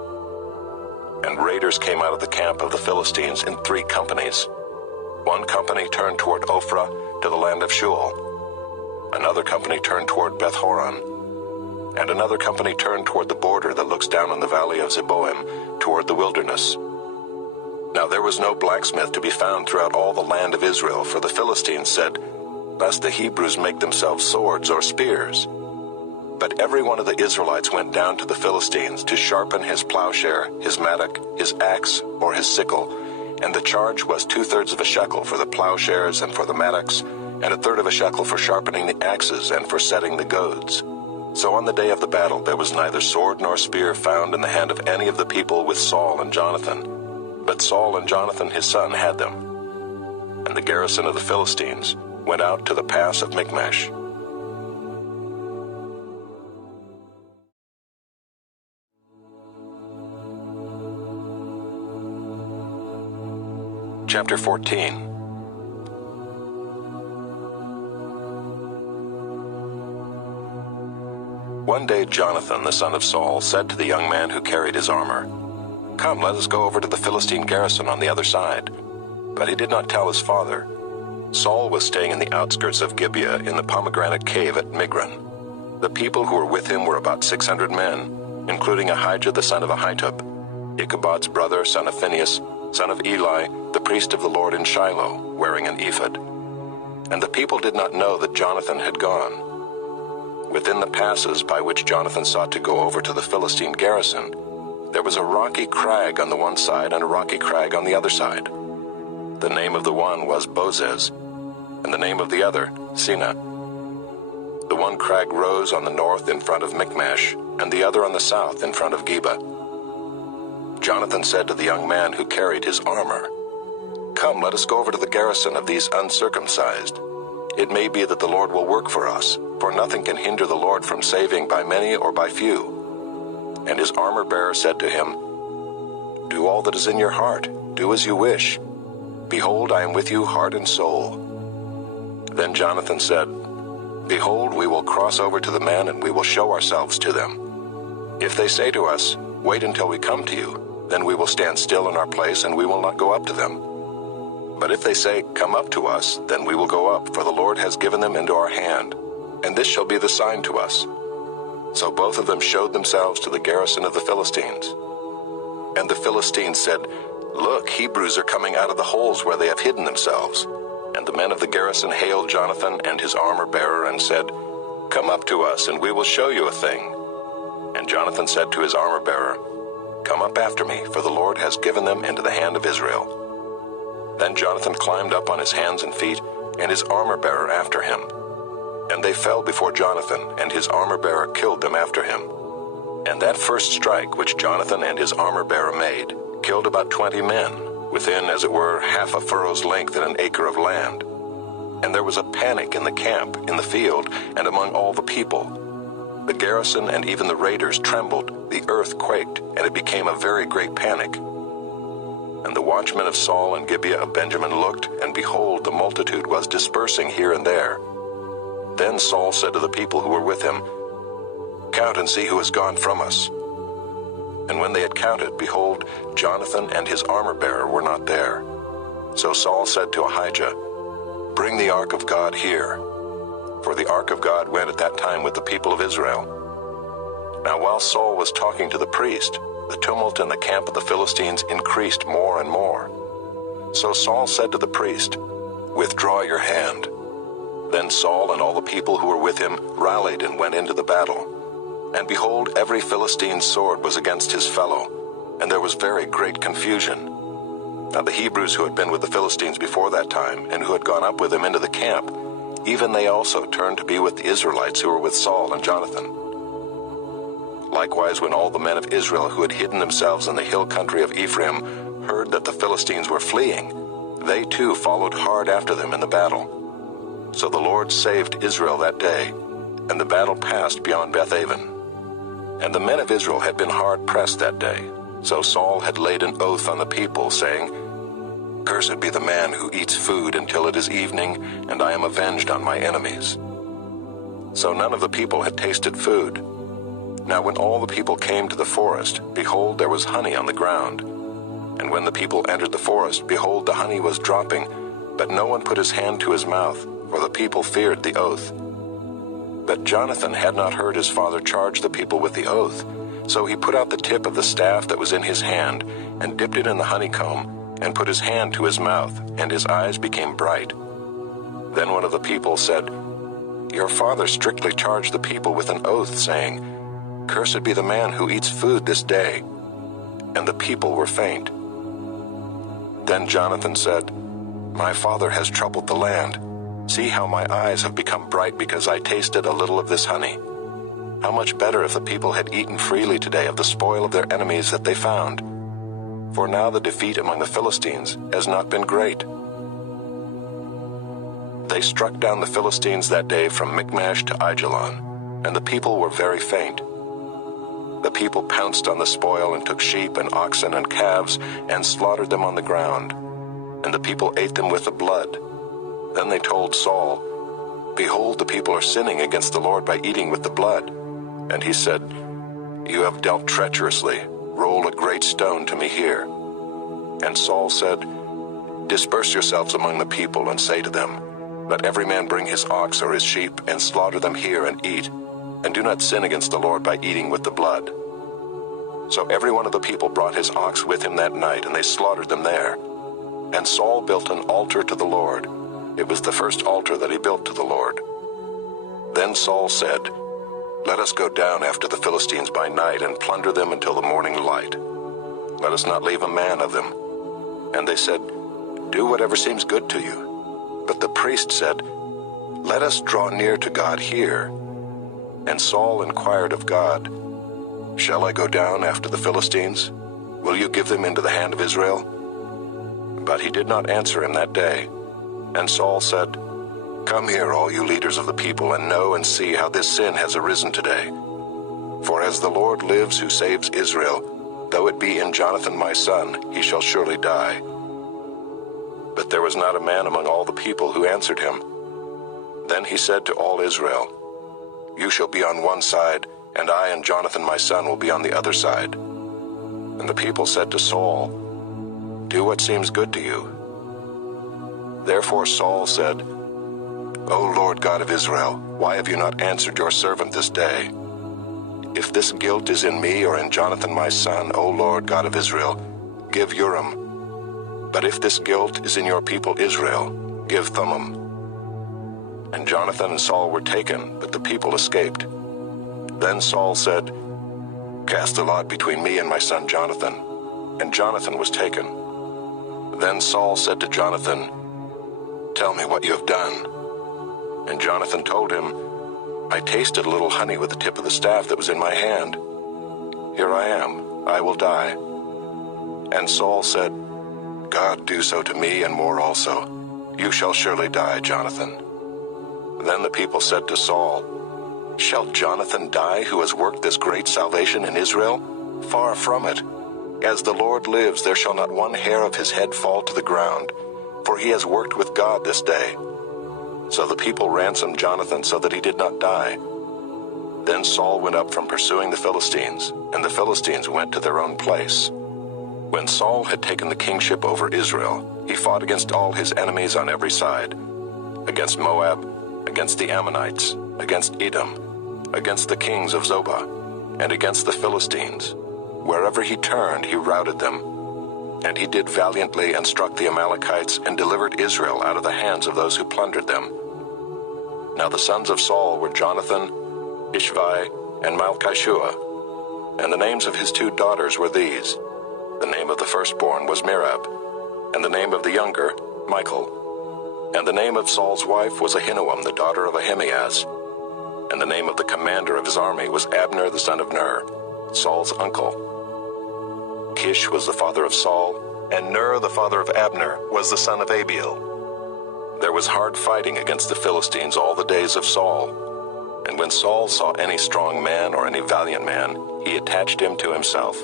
And raiders came out of the camp of the Philistines in 3 companies. One company turned toward Ophrah to the land of Shual. Another company turned toward Beth-horon. And another company turned toward the border that looks down on the valley of Zeboim, toward the wilderness. Now there was no blacksmith to be found throughout all the land of Israel, for the Philistines said, "Lest the Hebrews make themselves swords or spears." But every one of the Israelites went down to the Philistines to sharpen his plowshare, his mattock, his axe, or his sickle, and the charge was 2/3 of a shekel for the plowshares and for the mattocks, and 1/3 of a shekel for sharpening the axes and for setting the goads. So on the day of the battle there was neither sword nor spear found in the hand of any of the people with Saul and Jonathan, but Saul and Jonathan his son had them. And the garrison of the Philistines went out to the pass of Michmash. Chapter 14. One day Jonathan, the son of Saul, said to the young man who carried his armor, "Come, let us go over to the Philistine garrison on the other side." But he did not tell his father. Saul was staying in the outskirts of Gibeah in the pomegranate cave at Migron. The people who were with him were about 600 men, including Ahijah the son of Ahitub, Ichabod's brother, son of Phinehas, son of Eli, the priest of the Lord in Shiloh, wearing an ephod. And the people did not know that Jonathan had gone. Within the passes by which Jonathan sought to go over to the Philistine garrison, there was a rocky crag on the one side and a rocky crag on the other side. The name of the one was Bozez, and the name of the other, Sina. The one crag rose on the north in front of Michmash, and the other on the south in front of Geba. Jonathan said to the young man who carried his armor, "Come, let us go over to the garrison of these uncircumcised. It may be that the Lord will work for us, for nothing can hinder the Lord from saving by many or by few." And his armor-bearer said to him, "Do all that is in your heart. Do as you wish. Behold, I am with you heart and soul." Then Jonathan said, "Behold, we will cross over to the men, and we will show ourselves to them. If they say to us, 'Wait until we come to you,' then we will stand still in our place, and we will not go up to them. But if they say, 'Come up to us,' then we will go up, for the Lord has given them into our hand, and this shall be the sign to us." So both of them showed themselves to the garrison of the Philistines. And the Philistines said, "Look, Hebrews are coming out of the holes where they have hidden themselves." And the men of the garrison hailed Jonathan and his armor-bearer and said, "Come up to us, and we will show you a thing." And Jonathan said to his armor-bearer, "Come up after me, for the Lord has given them into the hand of Israel." Then Jonathan climbed up on his hands and feet, and his armor-bearer after him. And they fell before Jonathan, and his armor-bearer killed them after him. And that first strike which Jonathan and his armor-bearer made killed about 20 men, within, as it were, half a furrow's length in an acre of land. And there was a panic in the camp, in the field, and among all the people. The garrison and even the raiders trembled, the earth quaked, and it became a very great panic. And the watchmen of Saul and Gibeah of Benjamin looked, and behold, the multitude was dispersing here and there. Then Saul said to the people who were with him, "Count and see who has gone from us." And when they had counted, behold, Jonathan and his armor-bearer were not there. So Saul said to Ahijah, "Bring the ark of God here." For the ark of God went at that time with the people of Israel. Now while Saul was talking to the priest, the tumult in the camp of the Philistines increased more and more. So Saul said to the priest, "Withdraw your hand." Then Saul and all the people who were with him rallied and went into the battle. And behold, every Philistine's sword was against his fellow, and there was very great confusion. Now the Hebrews who had been with the Philistines before that time, and who had gone up with them into the camp, even they also turned to be with the Israelites who were with Saul and Jonathan. Likewise, when all the men of Israel who had hidden themselves in the hill country of Ephraim heard that the Philistines were fleeing, they too followed hard after them in the battle. So the Lord saved Israel that day, and the battle passed beyond Beth-aven. And the men of Israel had been hard pressed that day. So Saul had laid an oath on the people, saying, "Cursed be the man who eats food until it is evening, and I am avenged on my enemies." So none of the people had tasted food. Now when all the people came to the forest, behold, there was honey on the ground. And when the people entered the forest, behold, the honey was dropping, but no one put his hand to his mouth, for the people feared the oath. But Jonathan had not heard his father charge the people with the oath. So he put out the tip of the staff that was in his hand, and dipped it in the honeycomb, and put his hand to his mouth, and his eyes became bright. Then one of the people said, "Your father strictly charged the people with an oath, saying, 'Cursed be the man who eats food this day.' And the people were faint. Then Jonathan said, 'My father has troubled the land. See how my eyes have become bright because I tasted a little of this honey. How much better if the people had eaten freely today of the spoil of their enemies that they found. For now the defeat among the Philistines has not been great.' They struck down the Philistines that day from Michmash to Aijalon, and the people were very faint. The people pounced on the spoil and took sheep and oxen and calves and slaughtered them on the ground, and the people ate them with the blood. Then they told Saul, 'Behold, the people are sinning against the Lord by eating with the blood.' And he said, 'You have dealt treacherously. Roll a great stone to me here.' And Saul said, 'Disperse yourselves among the people and say to them, Let every man bring his ox or his sheep and slaughter them here and eat, and do not sin against the Lord by eating with the blood.' So every one of the people brought his ox with him that night, and they slaughtered them there. And Saul built an altar to the Lord. It was the first altar that he built to the Lord. Then Saul said, 'Let us go down after the Philistines by night and plunder them until the morning light. Let us not leave a man of them.' And they said, 'Do whatever seems good to you.' But the priest said, 'Let us draw near to God here.' And Saul inquired of God, 'Shall I go down after the Philistines? Will you give them into the hand of Israel?' But he did not answer him that day. And Saul said, 'Come here, all you leaders of the people, and know and see how this sin has arisen today. For as the Lord lives who saves Israel, though it be in Jonathan my son, he shall surely die.' But there was not a man among all the people who answered him. Then he said to all Israel, 'You shall be on one side, and I and Jonathan my son will be on the other side.' And the people said to Saul, 'Do what seems good to you.' Therefore Saul said, 'O Lord God of Israel, why have you not answered your servant this day? If this guilt is in me or in Jonathan my son, O Lord God of Israel, give Urim. But if this guilt is in your people Israel, give Thummim. And Jonathan and Saul were taken, but the people escaped. Then Saul said, Cast a lot between me and my son Jonathan. And Jonathan was taken. Then Saul said to Jonathan, Tell me what you have done. And Jonathan told him, I tasted a little honey with the tip of the staff that was in my hand. Here I am, I will die. And Saul said, God do so to me and more also. You shall surely die, Jonathan. Then the people said to Saul, Shall Jonathan die who has worked this great salvation in Israel? Far from it. As the Lord lives, there shall not one hair of his head fall to the ground, for he has worked with God this day. So the people ransomed Jonathan so that he did not die. Then Saul went up from pursuing the Philistines, and the Philistines went to their own place. When Saul had taken the kingship over Israel, he fought against all his enemies on every side, against Moab, against the Ammonites, against Edom, against the kings of Zobah, and against the Philistines. Wherever he turned, he routed them. And he did valiantly and struck the Amalekites and delivered Israel out of the hands of those who plundered them. Now the sons of Saul were Jonathan, Ishvi, and Malchishua. And the names of his 2 daughters were these. The name of the firstborn was Merab, and the name of the younger, Michal. And the name of Saul's wife was Ahinoam, the daughter of Ahimaaz. And the name of the commander of his army was Abner the son of Ner, Saul's uncle. Kish was the father of Saul, and Ner the father of Abner was the son of Abiel. There was hard fighting against the Philistines all the days of Saul. And when Saul saw any strong man or any valiant man, he attached him to himself.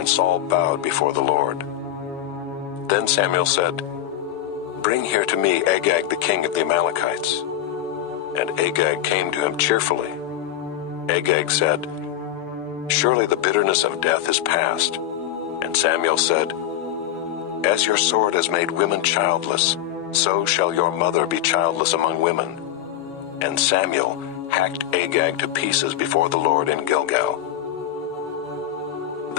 and Saul bowed before the Lord. Then Samuel said, "Bring here to me Agag the king of the Amalekites." And Agag came to him cheerfully. Agag said, "Surely the bitterness of death is past." And Samuel said, "As your sword has made women childless, so shall your mother be childless among women." And Samuel hacked Agag to pieces before the Lord in Gilgal.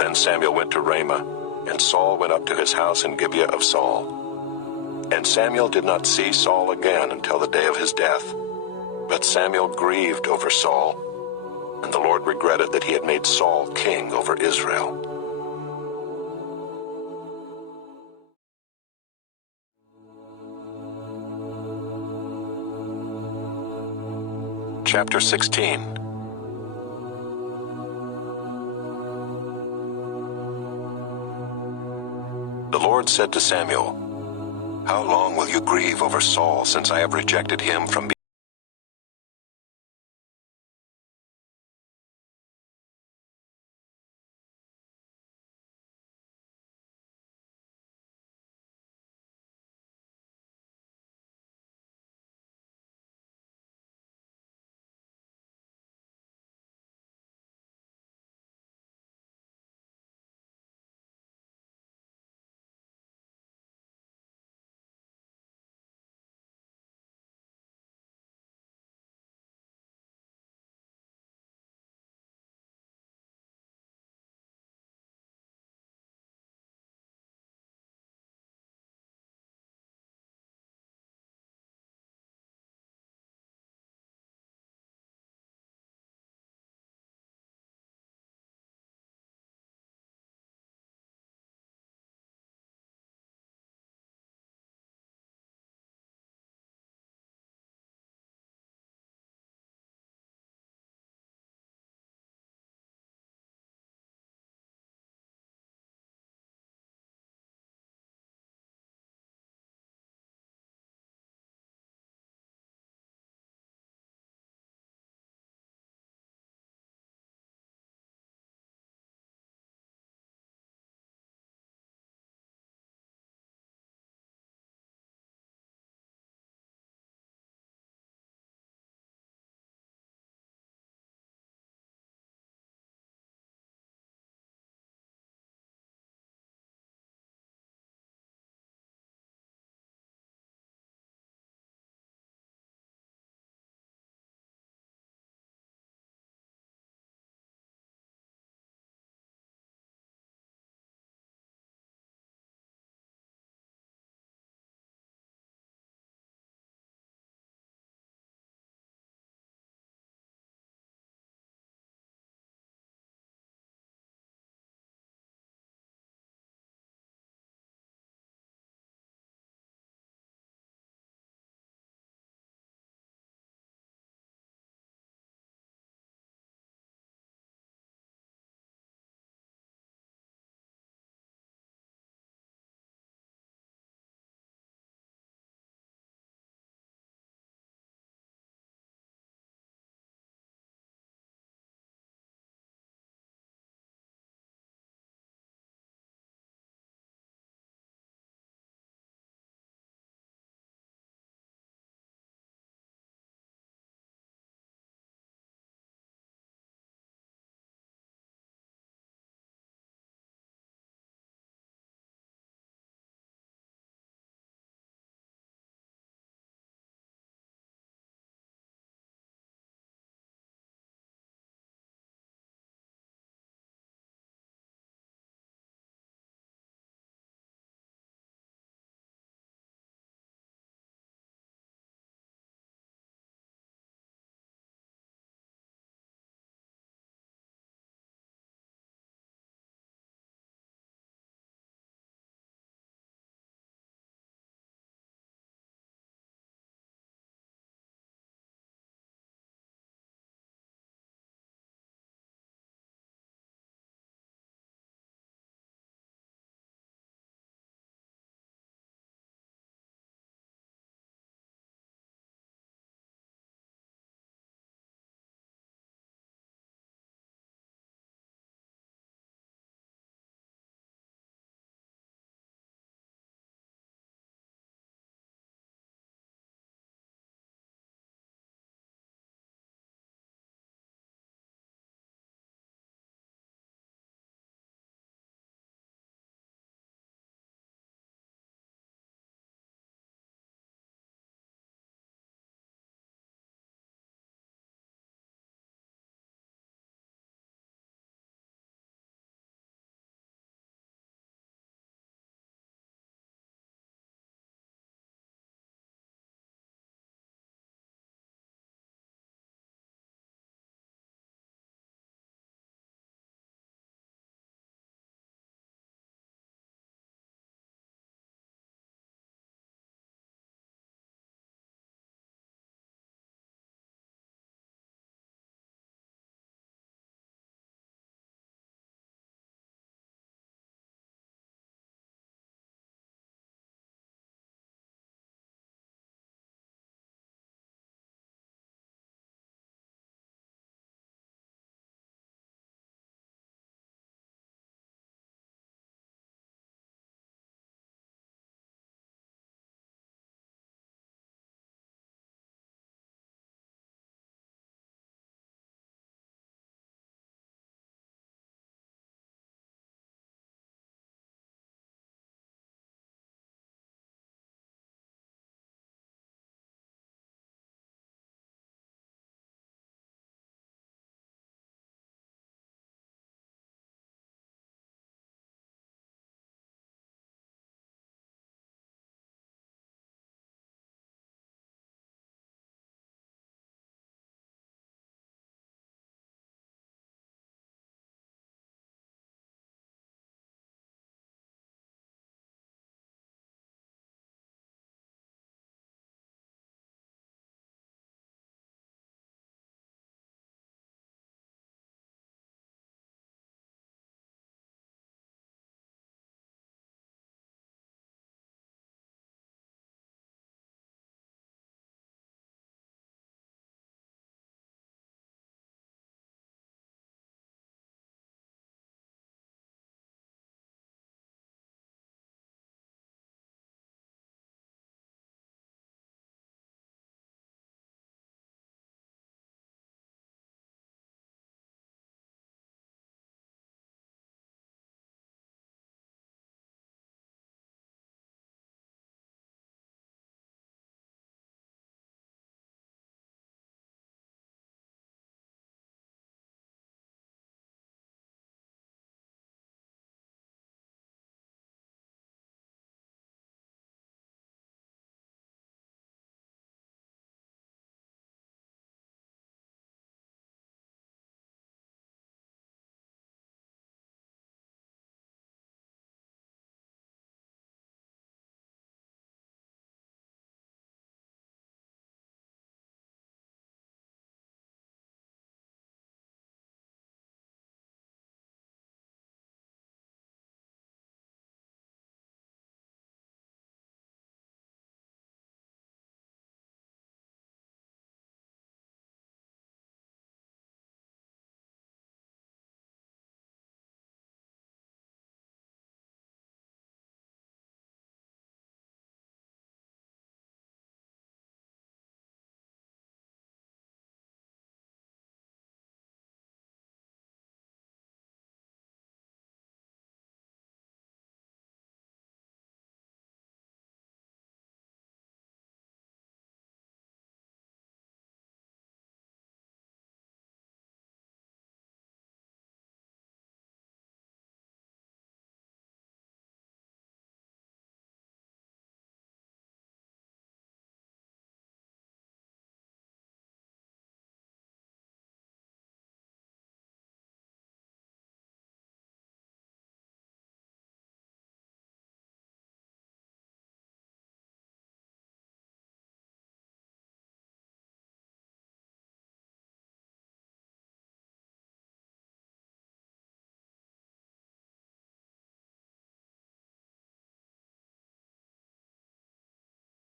Then Samuel went to Ramah, and Saul went up to his house in Gibeah of Saul. And Samuel did not see Saul again until the day of his death. But Samuel grieved over Saul, and the Lord regretted that he had made Saul king over Israel. Chapter 16. The Lord said to Samuel, "How long will you grieve over Saul, since I have rejected him from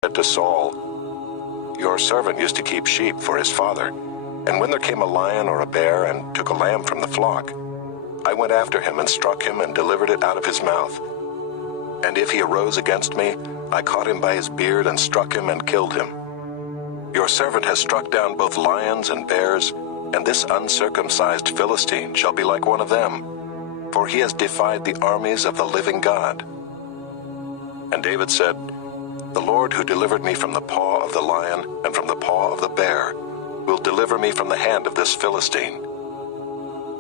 said to Saul, "Your servant used to keep sheep for his father, and when there came a lion or a bear and took a lamb from the flock, I went after him and struck him and delivered it out of his mouth. And if he arose against me, I caught him by his beard and struck him and killed him. Your servant has struck down both lions and bears, and this uncircumcised Philistine shall be like one of them, for he has defied the armies of the living God." And David said, "The Lord who delivered me from the paw of the lion and from the paw of the bear will deliver me from the hand of this Philistine."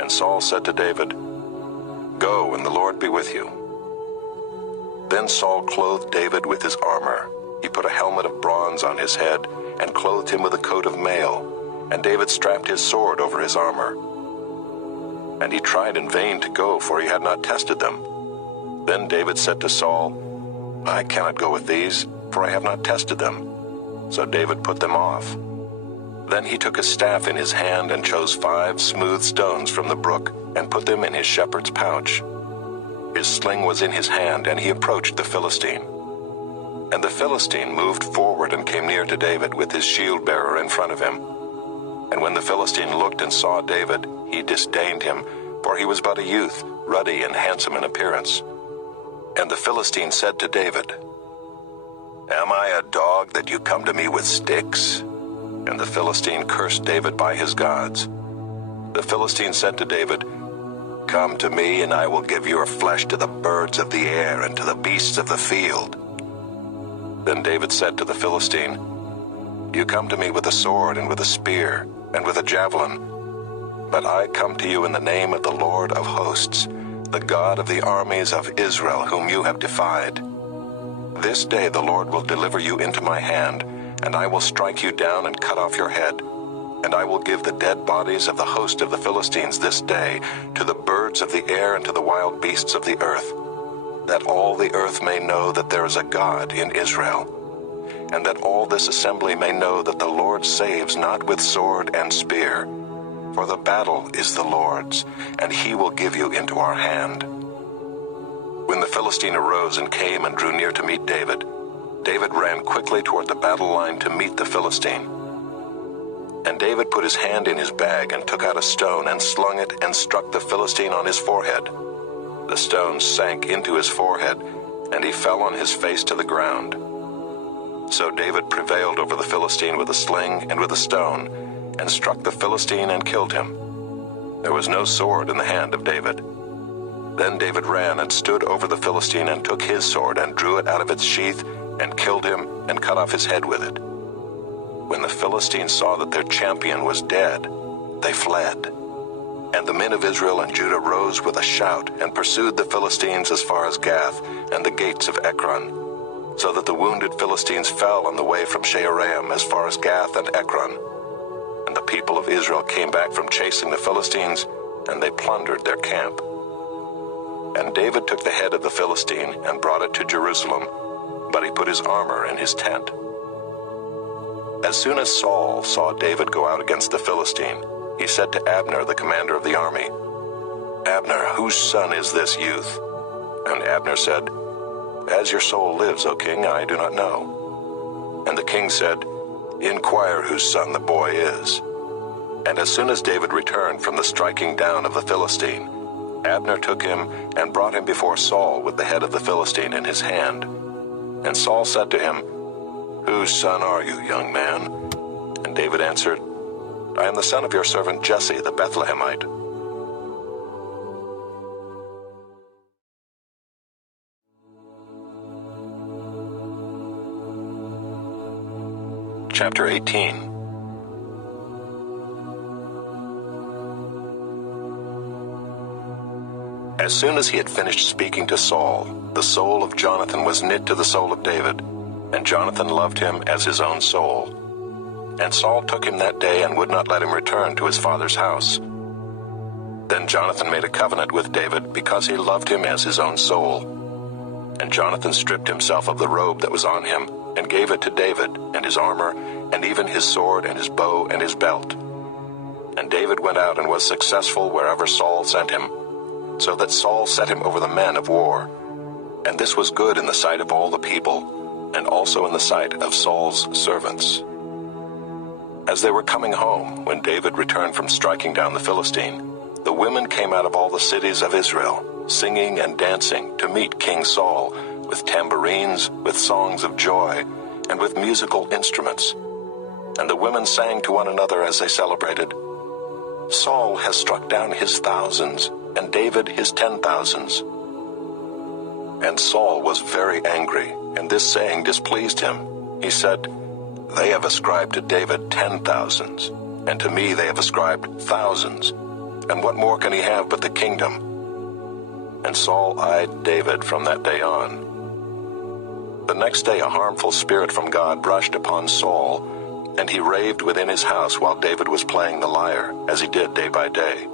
And Saul said to David, "Go, and the Lord be with you." Then Saul clothed David with his armor. He put a helmet of bronze on his head and clothed him with a coat of mail, and David strapped his sword over his armor. And he tried in vain to go, for he had not tested them. Then David said to Saul, "I cannot go with these, for I have not tested them." So David put them off. Then he took a staff in his hand and chose 5 smooth stones from the brook and put them in his shepherd's pouch. His sling was in his hand, and he approached the Philistine. And the Philistine moved forward and came near to David with his shield-bearer in front of him. And when the Philistine looked and saw David, he disdained him, for he was but a youth, ruddy and handsome in appearance. And the Philistine said to David, "Am I a dog that you come to me with sticks?" And the Philistine cursed David by his gods. The Philistine said to David, "Come to me, and I will give your flesh to the birds of the air and to the beasts of the field." Then David said to the Philistine, "You come to me with a sword and with a spear and with a javelin, but I come to you in the name of the Lord of hosts, the God of the armies of Israel, whom you have defied. This day the Lord will deliver you into my hand, and I will strike you down and cut off your head. And I will give the dead bodies of the host of the Philistines this day to the birds of the air and to the wild beasts of the earth, that all the earth may know that there is a God in Israel, and that all this assembly may know that the Lord saves not with sword and spear, for the battle is the Lord's, and he will give you into our hand." When the Philistine arose and came and drew near to meet David, David ran quickly toward the battle line to meet the Philistine. And David put his hand in his bag and took out a stone and slung it and struck the Philistine on his forehead. The stone sank into his forehead, and he fell on his face to the ground. So David prevailed over the Philistine with a sling and with a stone, and struck the Philistine and killed him. There was no sword in the hand of David. Then David ran and stood over the Philistine and took his sword and drew it out of its sheath and killed him and cut off his head with it. When the Philistines saw that their champion was dead, they fled. And the men of Israel and Judah rose with a shout and pursued the Philistines as far as Gath and the gates of Ekron, so that the wounded Philistines fell on the way from Shaaraim as far as Gath and Ekron. And the people of Israel came back from chasing the Philistines, and they plundered their camp. And David took the head of the Philistine and brought it to Jerusalem, but he put his armor in his tent. As soon as Saul saw David go out against the Philistine, he said to Abner, the commander of the army, "Abner, whose son is this youth?" And Abner said, "As your soul lives, O king, I do not know." And the king said, "Inquire whose son the boy is." And as soon as David returned from the striking down of the Philistine, Abner took him and brought him before Saul with the head of the Philistine in his hand. And Saul said to him, "Whose son are you, young man?" And David answered, "I am the son of your servant Jesse the Bethlehemite." Chapter 18. As soon as he had finished speaking to Saul, the soul of Jonathan was knit to the soul of David, and Jonathan loved him as his own soul. And Saul took him that day and would not let him return to his father's house. Then Jonathan made a covenant with David because he loved him as his own soul. And Jonathan stripped himself of the robe that was on him and gave it to David and his armor and even his sword and his bow and his belt. And David went out and was successful wherever Saul sent him, so that Saul set him over the men of war. And this was good in the sight of all the people, and also in the sight of Saul's servants. As they were coming home, when David returned from striking down the Philistine, the women came out of all the cities of Israel, singing and dancing to meet King Saul, with tambourines, with songs of joy, and with musical instruments. And the women sang to one another as they celebrated, "Saul has struck down his thousands, and David his 10,000s. And Saul was very angry, and this saying displeased him. He said, "They have ascribed to David 10,000s, and to me they have ascribed thousands. And what more can he have but the kingdom?" And Saul eyed David from that day on. The next day a harmful spirit from God brushed upon Saul, and he raved within his house while David was playing the lyre, as he did day by day.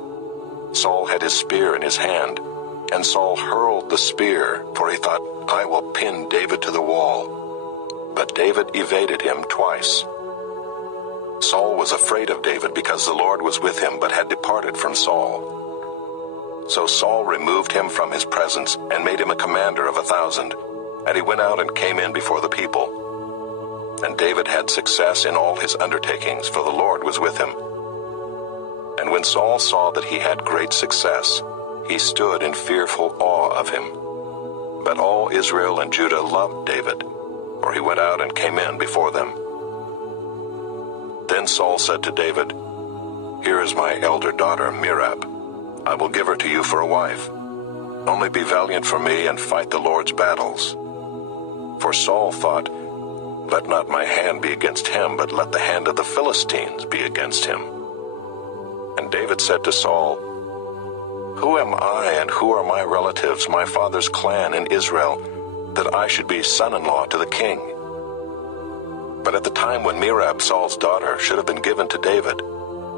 Saul had his spear in his hand, and Saul hurled the spear, for he thought, "I will pin David to the wall." But David evaded him twice. Saul was afraid of David because the Lord was with him, but had departed from Saul. So Saul removed him from his presence and made him a commander of 1,000, and he went out and came in before the people. And David had success in all his undertakings, for the Lord was with him. And when Saul saw that he had great success, he stood in fearful awe of him. But all Israel and Judah loved David, for he went out and came in before them. Then Saul said to David, "Here is my elder daughter, Merab. I will give her to you for a wife. Only be valiant for me and fight the Lord's battles." For Saul thought, "Let not my hand be against him, but let the hand of the Philistines be against him." And David said to Saul, "Who am I and who are my relatives, my father's clan in Israel, that I should be son-in-law to the king?" But at the time when Merab, Saul's daughter, should have been given to David,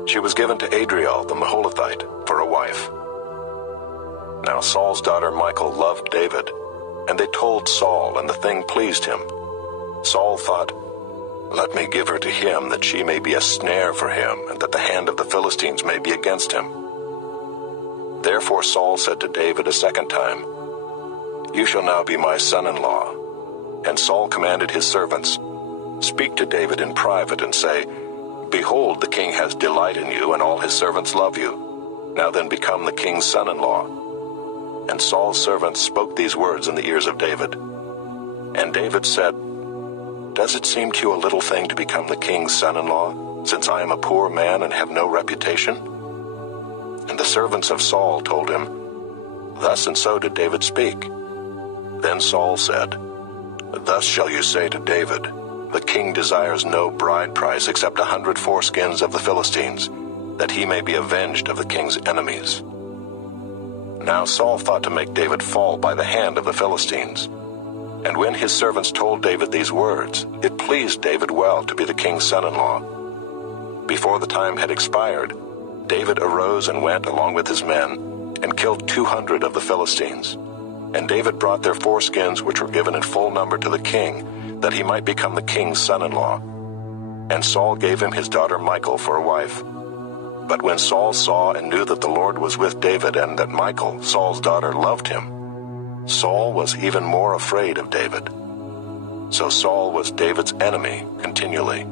she was given to Adriel the Meholathite for a wife. Now Saul's daughter Michal loved David, and they told Saul, and the thing pleased him. Saul thought, "Let me give her to him, that she may be a snare for him, and that the hand of the Philistines may be against him." Therefore Saul said to David a second time, "You shall now be my son-in-law." And Saul commanded his servants, "Speak to David in private and say, 'Behold, the king has delight in you, and all his servants love you. Now then become the king's son-in-law.'" And Saul's servants spoke these words in the ears of David. And David said, "Does it seem to you a little thing to become the king's son-in-law, since I am a poor man and have no reputation?" And the servants of Saul told him, "Thus and so did David speak." Then Saul said, "Thus shall you say to David, the king desires no bride price except 100 foreskins of the Philistines, that he may be avenged of the king's enemies." Now Saul thought to make David fall by the hand of the Philistines. And when his servants told David these words, it pleased David well to be the king's son-in-law. Before the time had expired, David arose and went along with his men, and killed 200 of the Philistines. And David brought their foreskins, which were given in full number, to the king, that he might become the king's son-in-law. And Saul gave him his daughter Michal for a wife. But when Saul saw and knew that the Lord was with David, and that Michal, Saul's daughter, loved him, Saul was even more afraid of David. So Saul was David's enemy continually.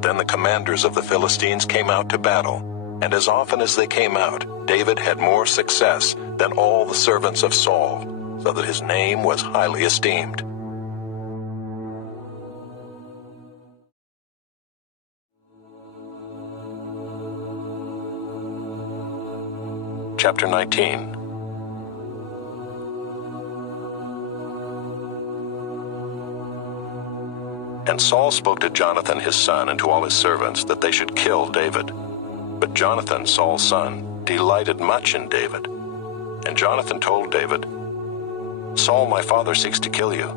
Then the commanders of the Philistines came out to battle, and as often as they came out, David had more success than all the servants of Saul, so that his name was highly esteemed. Chapter 19. And Saul spoke to Jonathan his son and to all his servants that they should kill David. But Jonathan, Saul's son, delighted much in David. And Jonathan told David, "Saul my father seeks to kill you.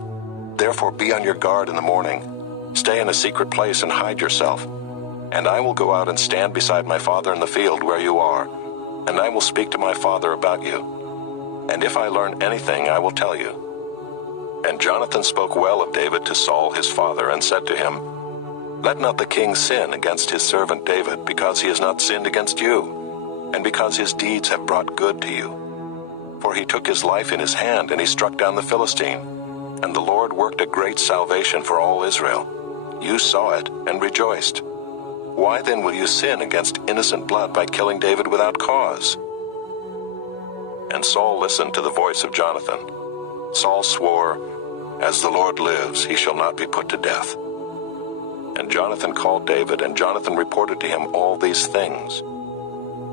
Therefore be on your guard in the morning. Stay in a secret place and hide yourself. And I will go out and stand beside my father in the field where you are, and I will speak to my father about you. And if I learn anything, I will tell you." And Jonathan spoke well of David to Saul his father, and said to him, "Let not the king sin against his servant David, because he has not sinned against you, and because his deeds have brought good to you. For he took his life in his hand, and he struck down the Philistine, and the Lord worked a great salvation for all Israel. You saw it and rejoiced. Why then will you sin against innocent blood by killing David without cause?" And Saul listened to the voice of Jonathan. Saul swore, "As the Lord lives, he shall not be put to death." And Jonathan called David, and Jonathan reported to him all these things.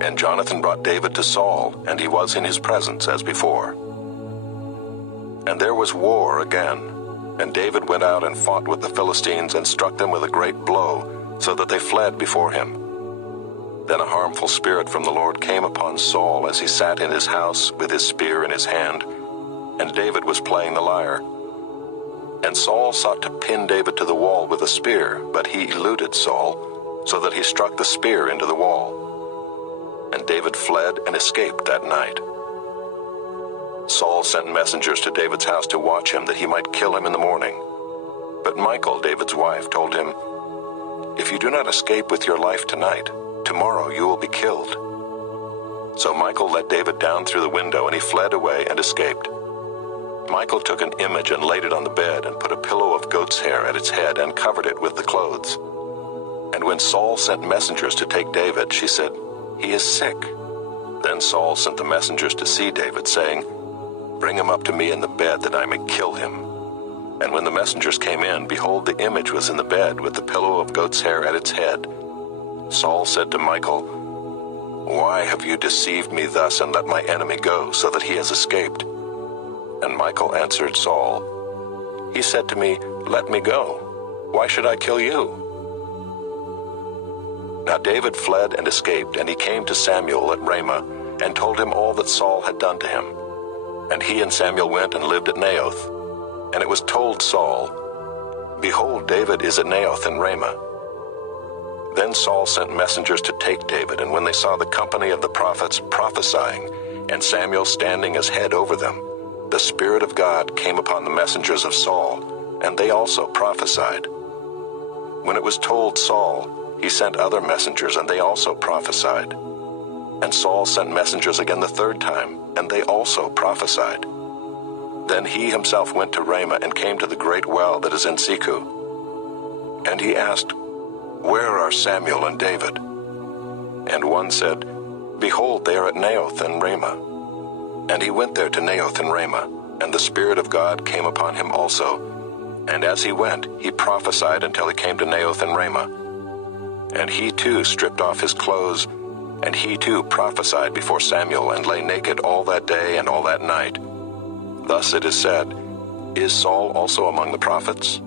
And Jonathan brought David to Saul, and he was in his presence as before. And there was war again, and David went out and fought with the Philistines and struck them with a great blow, so that they fled before him. Then a harmful spirit from the Lord came upon Saul as he sat in his house with his spear in his hand, and David was playing the lyre. And Saul sought to pin David to the wall with a spear, but he eluded Saul, so that he struck the spear into the wall. And David fled and escaped that night. Saul sent messengers to David's house to watch him, that he might kill him in the morning. But Michal, David's wife, told him, "If you do not escape with your life tonight, tomorrow you will be killed." So Michal let David down through the window, and he fled away and escaped. Michal took an image and laid it on the bed, and put a pillow of goat's hair at its head, and covered it with the clothes. And when Saul sent messengers to take David, she said, "He is sick." Then Saul sent the messengers to see David, saying, "Bring him up to me in the bed, that I may kill him." And when the messengers came in, behold, the image was in the bed, with the pillow of goat's hair at its head. Saul said to Michal, "Why have you deceived me thus, and let my enemy go, so that he has escaped?" And Michal answered Saul, "He said to me, 'Let me go. Why should I kill you?'" Now David fled and escaped, and he came to Samuel at Ramah, and told him all that Saul had done to him. And he and Samuel went and lived at Naioth. And it was told Saul, "Behold, David is at Naioth in Ramah." Then Saul sent messengers to take David, and when they saw the company of the prophets prophesying, and Samuel standing as head over them, the Spirit of God came upon the messengers of Saul, and they also prophesied. When it was told Saul, he sent other messengers, and they also prophesied. And Saul sent messengers again the third time, and they also prophesied. Then he himself went to Ramah, and came to the great well that is in Seku. And he asked, "Where are Samuel and David?" And one said, "Behold, they are at Naioth in Ramah." And he went there to Naioth in Ramah, and the Spirit of God came upon him also. And as he went, he prophesied until he came to Naioth in Ramah. And he too stripped off his clothes, and he too prophesied before Samuel, and lay naked all that day and all that night. Thus it is said, "Is Saul also among the prophets?"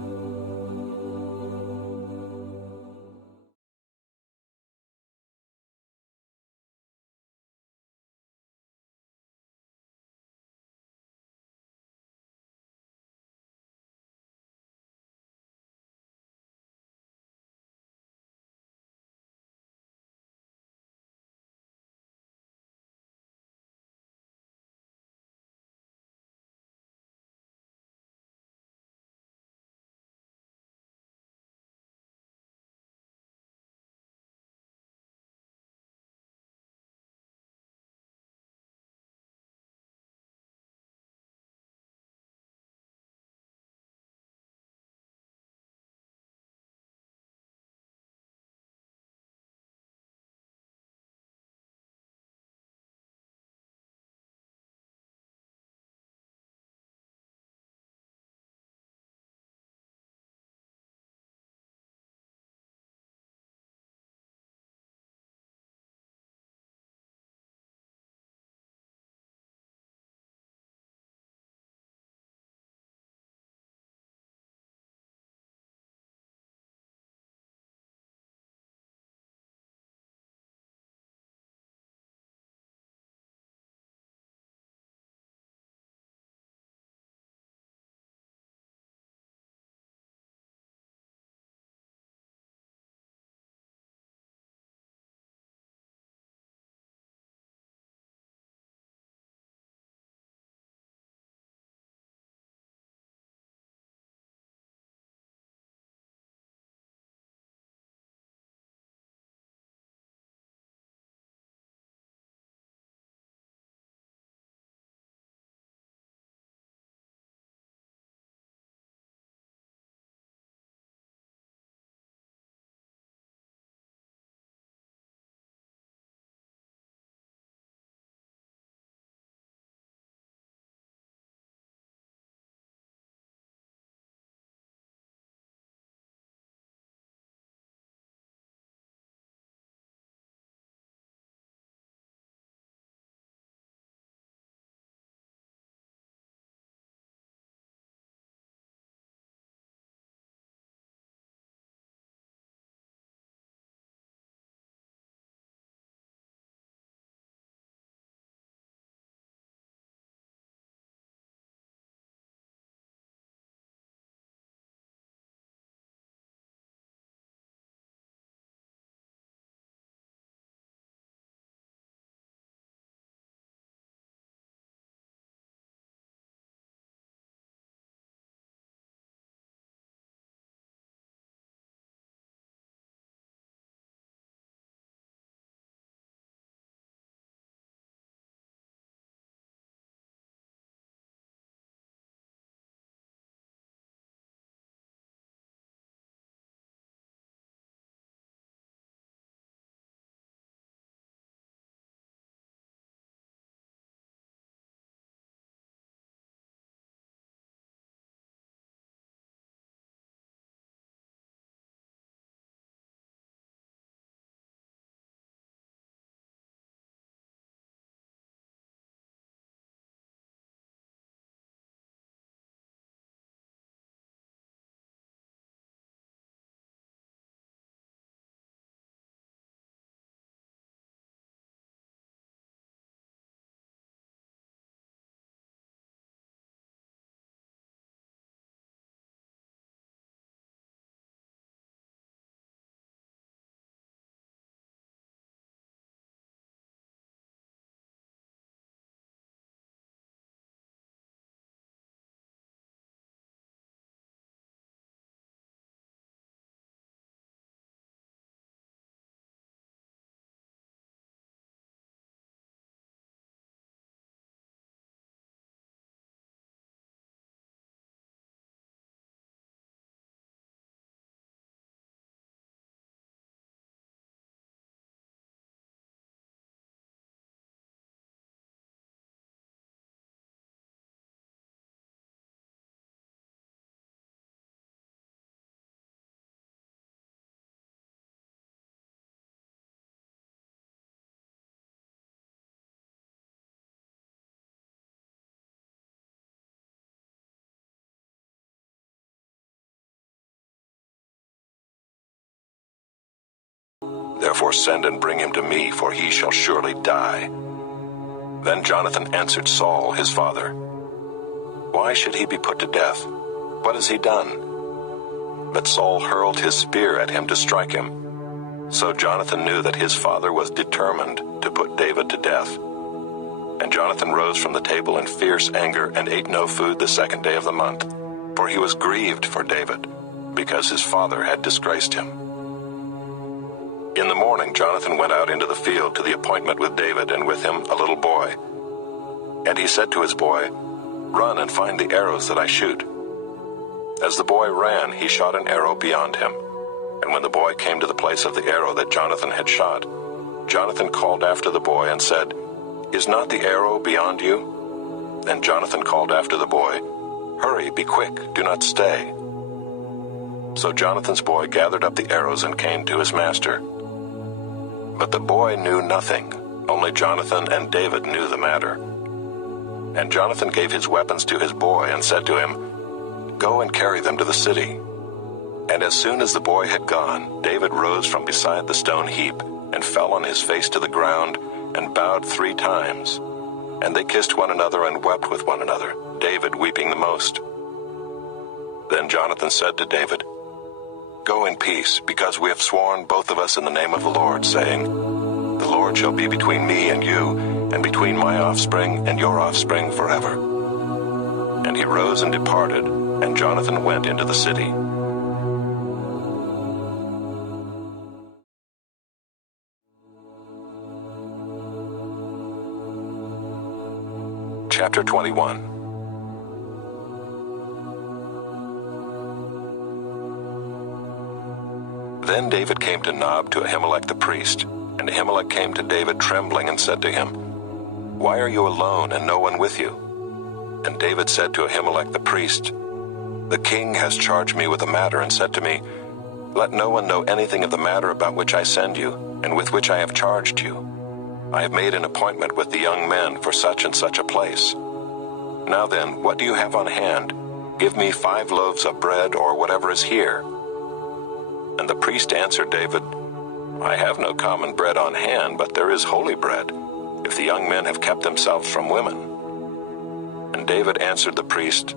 therefore send and bring him to me, for he shall surely die." Then Jonathan answered Saul his father, "Why should he be put to death? What has he done?" But Saul hurled his spear at him to strike him. So Jonathan knew that his father was determined to put David to death. And Jonathan rose from the table in fierce anger and ate no food the second day of the month, for he was grieved for David, because his father had disgraced him. In the morning Jonathan went out into the field to the appointment with David, and with him a little boy. And he said to his boy, "Run and find the arrows that I shoot." As the boy ran, he shot an arrow beyond him. And when the boy came to the place of the arrow that Jonathan had shot, Jonathan called after the boy and said, "Is not the arrow beyond you?" And Jonathan called after the boy, "Hurry, be quick, do not stay." So Jonathan's boy gathered up the arrows and came to his master. But the boy knew nothing, only Jonathan and David knew the matter. And Jonathan gave his weapons to his boy and said to him, "Go and carry them to the city." And as soon as the boy had gone, David rose from beside the stone heap and fell on his face to the ground and bowed 3 times. And they kissed one another and wept with one another, David weeping the most. Then Jonathan said to David, "Go in peace, because we have sworn both of us in the name of the Lord, saying, 'The Lord shall be between me and you, and between my offspring and your offspring forever.'" And he rose and departed, and Jonathan went into the city. Chapter 21. Then David came to Nob to Ahimelech the priest, and Ahimelech came to David trembling and said to him, "Why are you alone and no one with you?" And David said to Ahimelech the priest, "The king has charged me with a matter and said to me, 'Let no one know anything of the matter about which I send you, and with which I have charged you. I have made an appointment with the young men for such and such a place. Now then, what do you have on hand? Give me 5 loaves of bread or whatever is here.' And the priest answered David, 'I have no common bread on hand, but there is holy bread, if the young men have kept themselves from women.' And David answered the priest,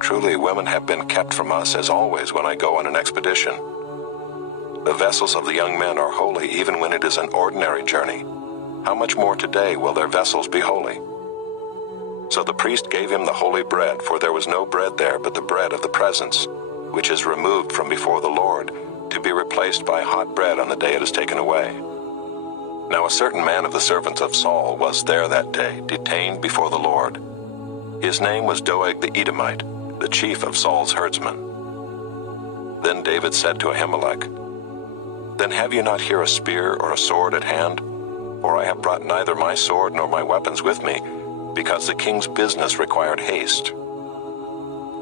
'Truly women have been kept from us as always when I go on an expedition. The vessels of the young men are holy even when it is an ordinary journey. How much more today will their vessels be holy?' So the priest gave him the holy bread, for there was no bread there but the bread of the presence, which is removed from before the Lord, to be replaced by hot bread on the day it is taken away. Now a certain man of the servants of Saul was there that day, detained before the Lord. His name was Doeg the Edomite, the chief of Saul's herdsmen. Then David said to Ahimelech, 'Then have you not here a spear or a sword at hand? For I have brought neither my sword nor my weapons with me, because the king's business required haste.'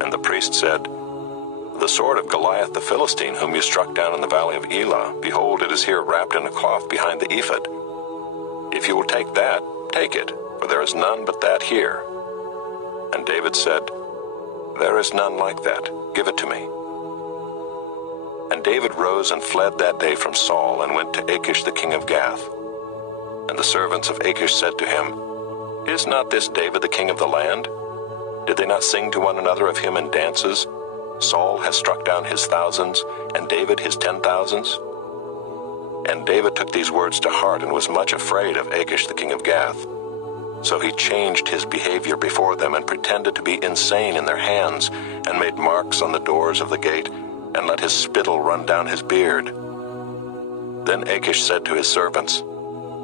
And the priest said, 'The sword of Goliath the Philistine, whom you struck down in the valley of Elah, behold, it is here wrapped in a cloth behind the ephod. If you will take that, take it, for there is none but that here.' And David said, 'There is none like that. Give it to me.' And David rose and fled that day from Saul, and went to Achish the king of Gath. And the servants of Achish said to him, 'Is not this David the king of the land? Did they not sing to one another of him in dances? Saul has struck down his thousands, and David his 10,000s. And David took these words to heart, and was much afraid of Achish the king of Gath. So he changed his behavior before them, and pretended to be insane in their hands, and made marks on the doors of the gate, and let his spittle run down his beard. Then Achish said to his servants,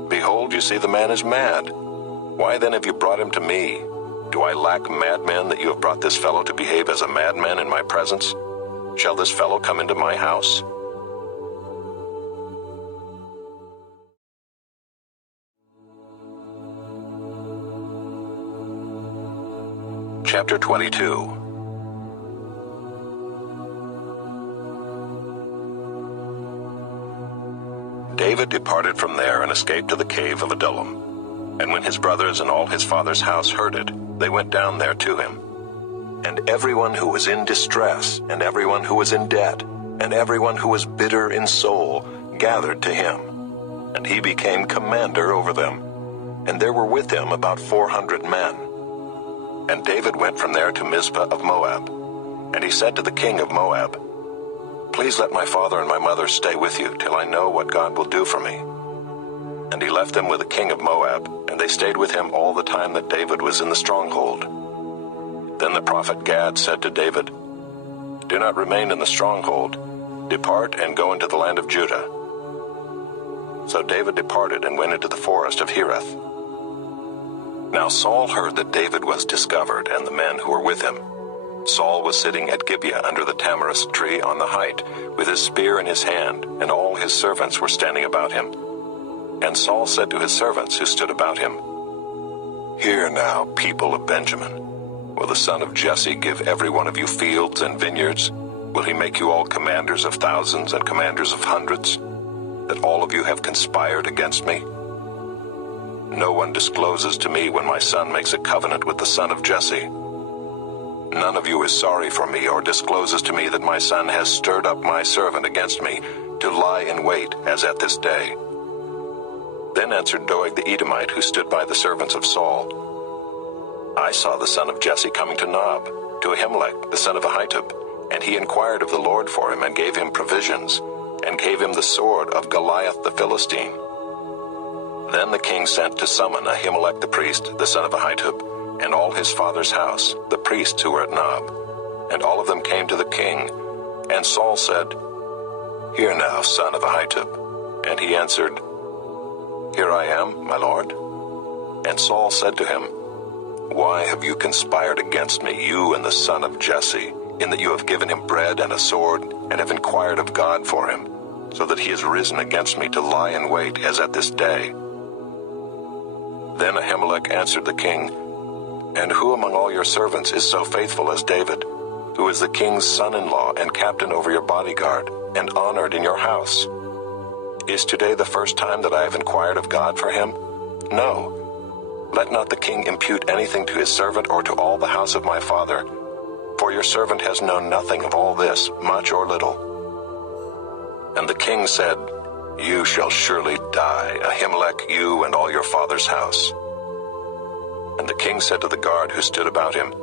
'Behold, you see the man is mad. Why then have you brought him to me? Do I lack madmen that you have brought this fellow to behave as a madman in my presence? Shall this fellow come into my house?' Chapter 22. David departed from there and escaped to the cave of Adullam. And when his brothers and all his father's house heard it, they went down there to him. And everyone who was in distress, and everyone who was in debt, and everyone who was bitter in soul, gathered to him. and he became commander over them. And there were with him about 400 men. And David went from there to Mizpah of Moab. And he said to the king of Moab, "Please let my father and my mother stay with you till I know what God will do for me." And he left them with the king of Moab, and they stayed with him all the time that David was in the stronghold. Then the prophet Gad said to David, "Do not remain in the stronghold. Depart and go into the land of Judah." So David departed and went into the forest of Hereth. Now Saul heard that David was discovered, and the men who were with him. Saul was sitting at Gibeah under the tamarisk tree on the height, with his spear in his hand, and all his servants were standing about him. And Saul said to his servants who stood about him, "Hear now, people of Benjamin. Will the son of Jesse give every one of you fields and vineyards? Will he make you all commanders of thousands and commanders of hundreds, that all of you have conspired against me? No one discloses to me when my son makes a covenant with the son of Jesse. None of you is sorry for me or discloses to me that my son has stirred up my servant against me to lie in wait as at this day." Then answered Doeg the Edomite, who stood by the servants of Saul, "I saw the son of Jesse coming to Nob, to Ahimelech the son of Ahitub, and he inquired of the Lord for him and gave him provisions, and gave him the sword of Goliath the Philistine." Then the king sent to summon Ahimelech the priest, the son of Ahitub, and all his father's house, the priests who were at Nob. And all of them came to the king. And Saul said, "Hear now, son of Ahitub." And he answered, "Here I am, my lord." And Saul said to him, "Why have you conspired against me, you and the son of Jesse, in that you have given him bread and a sword, and have inquired of God for him, so that he has risen against me to lie in wait as at this day?" Then Ahimelech answered the king, "And who among all your servants is so faithful as David, who is the king's son-in-law and captain over your bodyguard, and honored in your house? Is today the first time that I have inquired of God for him? No. Let not the king impute anything to his servant or to all the house of my father, for your servant has known nothing of all this, much or little." And the king said, "You shall surely die, Ahimelech, you and all your father's house." And the king said to the guard who stood about him,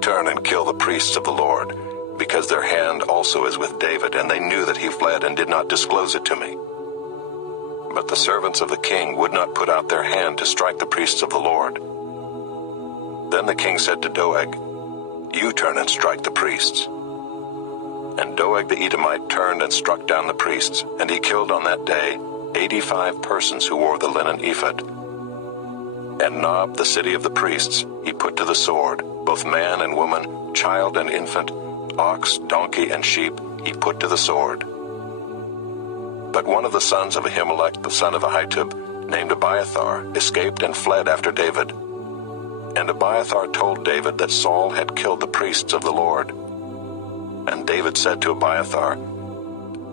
"Turn and kill the priests of the Lord, because their hand also is with David, and they knew that he fled and did not disclose it to me." But the servants of the king would not put out their hand to strike the priests of the Lord. Then the king said to Doeg, "You turn and strike the priests." And Doeg the Edomite turned and struck down the priests, and he killed on that day 85 persons who wore the linen ephod. And Nob, the city of the priests, he put to the sword, both man and woman, child and infant, ox, donkey, and sheep, he put to the sword. But one of the sons of Ahimelech, the son of Ahitub, named Abiathar, escaped and fled after David. And Abiathar told David that Saul had killed the priests of the Lord. And David said to Abiathar,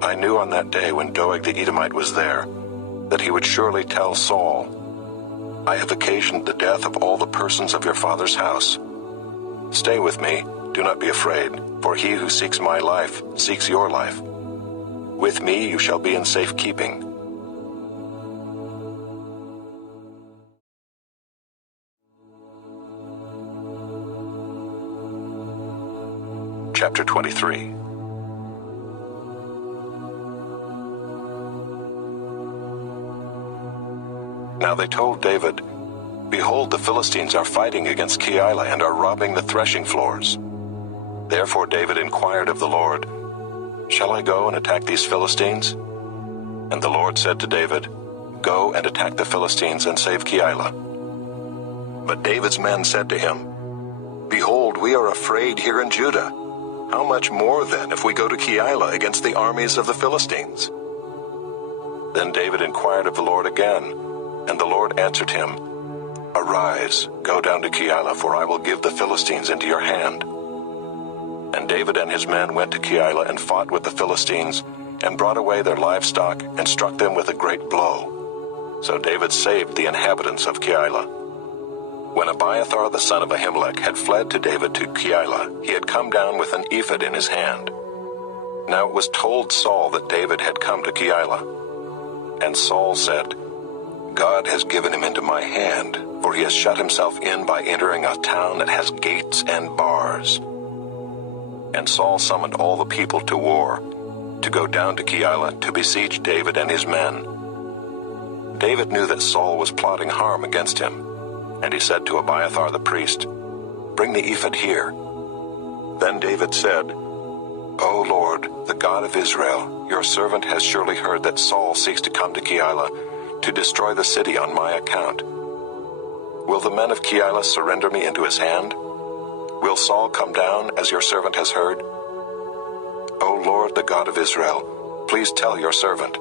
"I knew on that day when Doeg the Edomite was there, that he would surely tell Saul, 'I have occasioned the death of all the persons of your father's house. Stay with me, do not be afraid, for he who seeks my life seeks your life. With me you shall be in safekeeping.'" Chapter 23. Now they told David, "Behold, the Philistines are fighting against Keilah and are robbing the threshing floors." Therefore David inquired of the Lord, "Shall I go and attack these Philistines?" And the Lord said to David, "Go and attack the Philistines and save Keilah." But David's men said to him, "Behold, we are afraid here in Judah. How much more then if we go to Keilah against the armies of the Philistines?" Then David inquired of the Lord again, and the Lord answered him, "Arise, go down to Keilah, for I will give the Philistines into your hand." And David and his men went to Keilah and fought with the Philistines, and brought away their livestock, and struck them with a great blow. So David saved the inhabitants of Keilah. When Abiathar the son of Ahimelech had fled to David to Keilah, he had come down with an ephod in his hand. Now it was told Saul that David had come to Keilah. And Saul said, God has given him into my hand, for he has shut himself in by entering a town that has gates and bars. And Saul summoned all the people to war, to go down to Keilah to besiege David and his men. David knew that Saul was plotting harm against him, and he said to Abiathar the priest, Bring the ephod here. Then David said, O Lord, the God of Israel, your servant has surely heard that Saul seeks to come to Keilah to destroy the city on my account. Will the men of Keilah surrender me into his hand? Will Saul come down as your servant has heard? O Lord, the God of Israel, please tell your servant.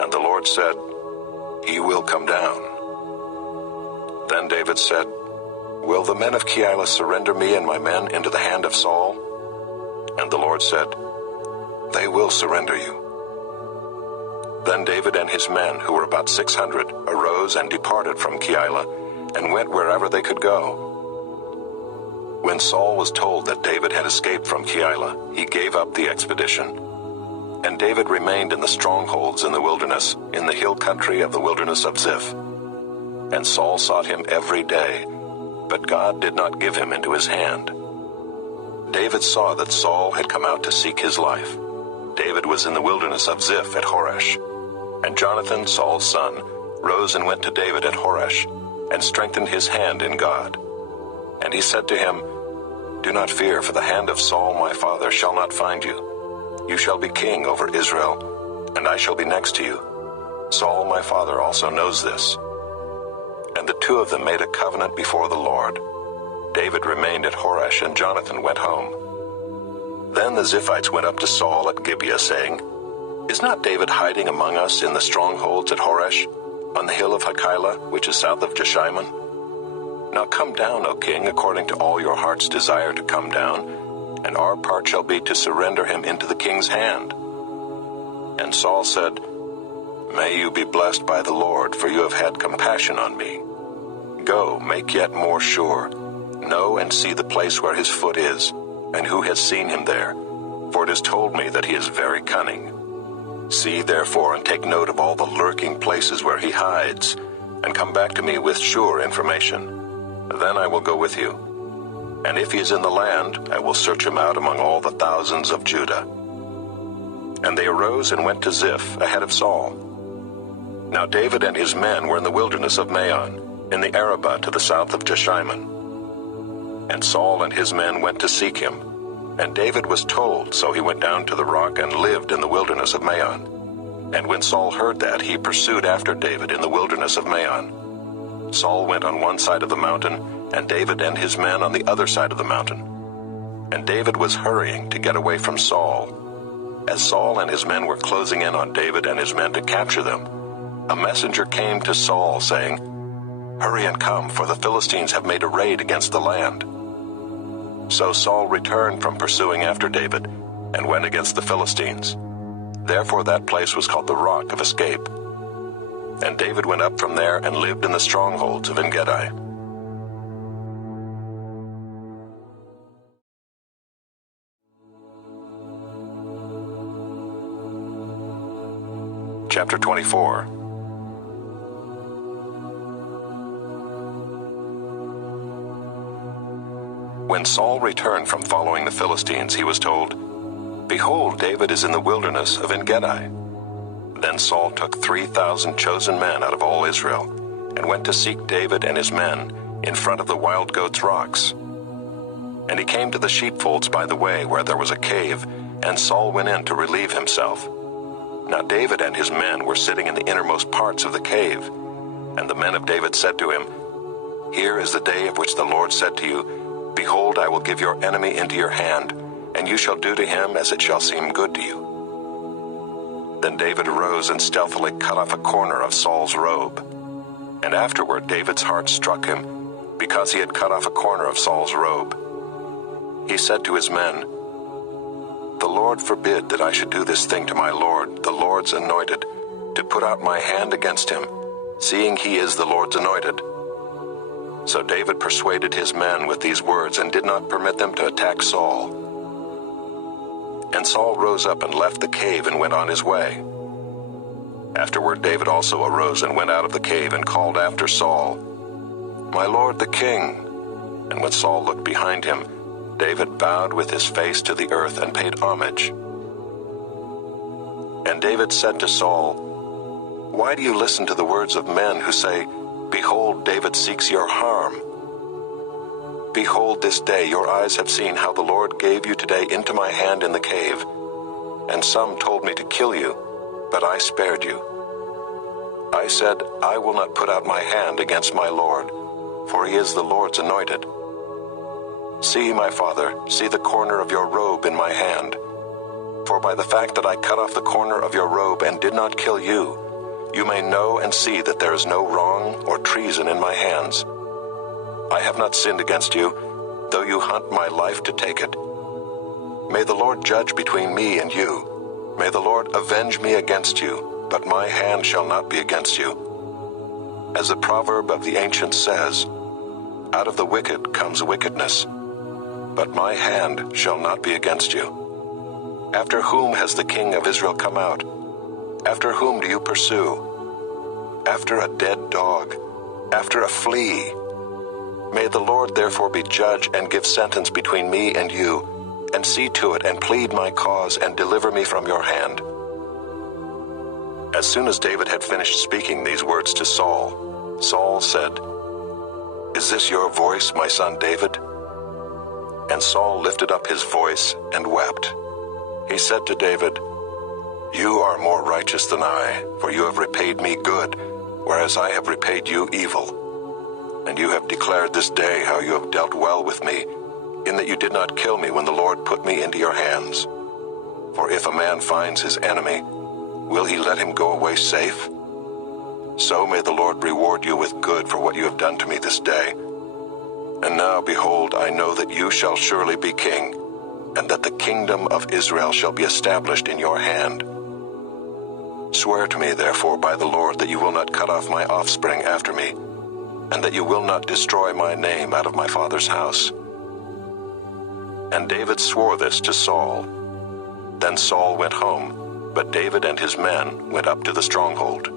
And the Lord said, He will come down. Then David said, Will the men of Keilah surrender me and my men into the hand of Saul? And the Lord said, They will surrender you. Then David and his men, who were about 600, arose and departed from Keilah, and went wherever they could go. When Saul was told that David had escaped from Keilah, he gave up the expedition. And David remained in the strongholds in the wilderness, in the hill country of the wilderness of Ziph. And Saul sought him every day, but God did not give him into his hand. David saw that Saul had come out to seek his life. David was in the wilderness of Ziph at Horesh. And Jonathan, Saul's son, rose and went to David at Horesh, and strengthened his hand in God. And he said to him, Do not fear, for the hand of Saul my father shall not find you. You shall be king over Israel, and I shall be next to you. Saul my father also knows this. And the two of them made a covenant before the Lord. David remained at Horesh, and Jonathan went home. Then the Ziphites went up to Saul at Gibeah, saying, Is not David hiding among us in the strongholds at Horesh, on the hill of Hachilah, which is south of Jeshimon? Now come down, O king, according to all your heart's desire to come down, and our part shall be to surrender him into the king's hand. And Saul said, May you be blessed by the Lord, for you have had compassion on me. Go, make yet more sure. Know and see the place where his foot is, and who has seen him there, for it is told me that he is very cunning. See, therefore, and take note of all the lurking places where he hides, and come back to me with sure information. Then I will go with you. And if he is in the land, I will search him out among all the thousands of Judah. And they arose and went to Ziph ahead of Saul. Now David and his men were in the wilderness of Maon, in the Arabah to the south of Jeshimon. And Saul and his men went to seek him. And David was told, so he went down to the rock and lived in the wilderness of Maon. And when Saul heard that, he pursued after David in the wilderness of Maon. Saul went on one side of the mountain, and David and his men on the other side of the mountain. And David was hurrying to get away from Saul. As Saul and his men were closing in on David and his men to capture them, a messenger came to Saul, saying, Hurry and come, for the Philistines have made a raid against the land. So Saul returned from pursuing after David, and went against the Philistines. Therefore that place was called the Rock of Escape. And David went up from there and lived in the strongholds of En-gedi. Chapter 24. When Saul returned from following the Philistines, he was told, Behold, David is in the wilderness of En-gedi. Then Saul took 3,000 chosen men out of all Israel, and went to seek David and his men in front of the wild goats' rocks. And he came to the sheepfolds by the way, where there was a cave, and Saul went in to relieve himself. Now David and his men were sitting in the innermost parts of the cave. And the men of David said to him, Here is the day of which the Lord said to you, Behold, I will give your enemy into your hand, and you shall do to him as it shall seem good to you. Then David arose and stealthily cut off a corner of Saul's robe. And afterward David's heart struck him, because he had cut off a corner of Saul's robe. He said to his men, The Lord forbid that I should do this thing to my Lord, the Lord's anointed, to put out my hand against him, seeing he is the Lord's anointed. So David persuaded his men with these words, and did not permit them to attack Saul. And Saul rose up and left the cave and went on his way. Afterward David also arose and went out of the cave and called after Saul, "My lord the king." And when Saul looked behind him, David bowed with his face to the earth and paid homage. And David said to Saul, "Why do you listen to the words of men who say, 'Behold, David seeks your harm'? Behold, this day your eyes have seen how the Lord gave you today into my hand in the cave, and some told me to kill you, but I spared you. I said, I will not put out my hand against my Lord, for he is the Lord's anointed. See, my father, see the corner of your robe in my hand. For by the fact that I cut off the corner of your robe and did not kill you, you may know and see that there is no wrong or treason in my hands. I have not sinned against you, though you hunt my life to take it. May the Lord judge between me and you. May the Lord avenge me against you, but my hand shall not be against you. As the proverb of the ancients says, out of the wicked comes wickedness, but my hand shall not be against you. After whom has the king of Israel come out? After whom do you pursue? After a dead dog, after a flea. May the Lord therefore be judge and give sentence between me and you, and see to it and plead my cause and deliver me from your hand." As soon as David had finished speaking these words to Saul, Saul said, "Is this your voice, my son David?" And Saul lifted up his voice and wept. He said to David, "You are more righteous than I, for you have repaid me good, whereas I have repaid you evil. And you have declared this day how you have dealt well with me, in that you did not kill me when the Lord put me into your hands. For if a man finds his enemy, will he let him go away safe? So may the Lord reward you with good for what you have done to me this day. And now, behold, I know that you shall surely be king, and that the kingdom of Israel shall be established in your hand. Swear to me, therefore, by the Lord, that you will not cut off my offspring after me, and that you will not destroy my name out of my father's house." And David swore this to Saul. Then Saul went home, but David and his men went up to the stronghold.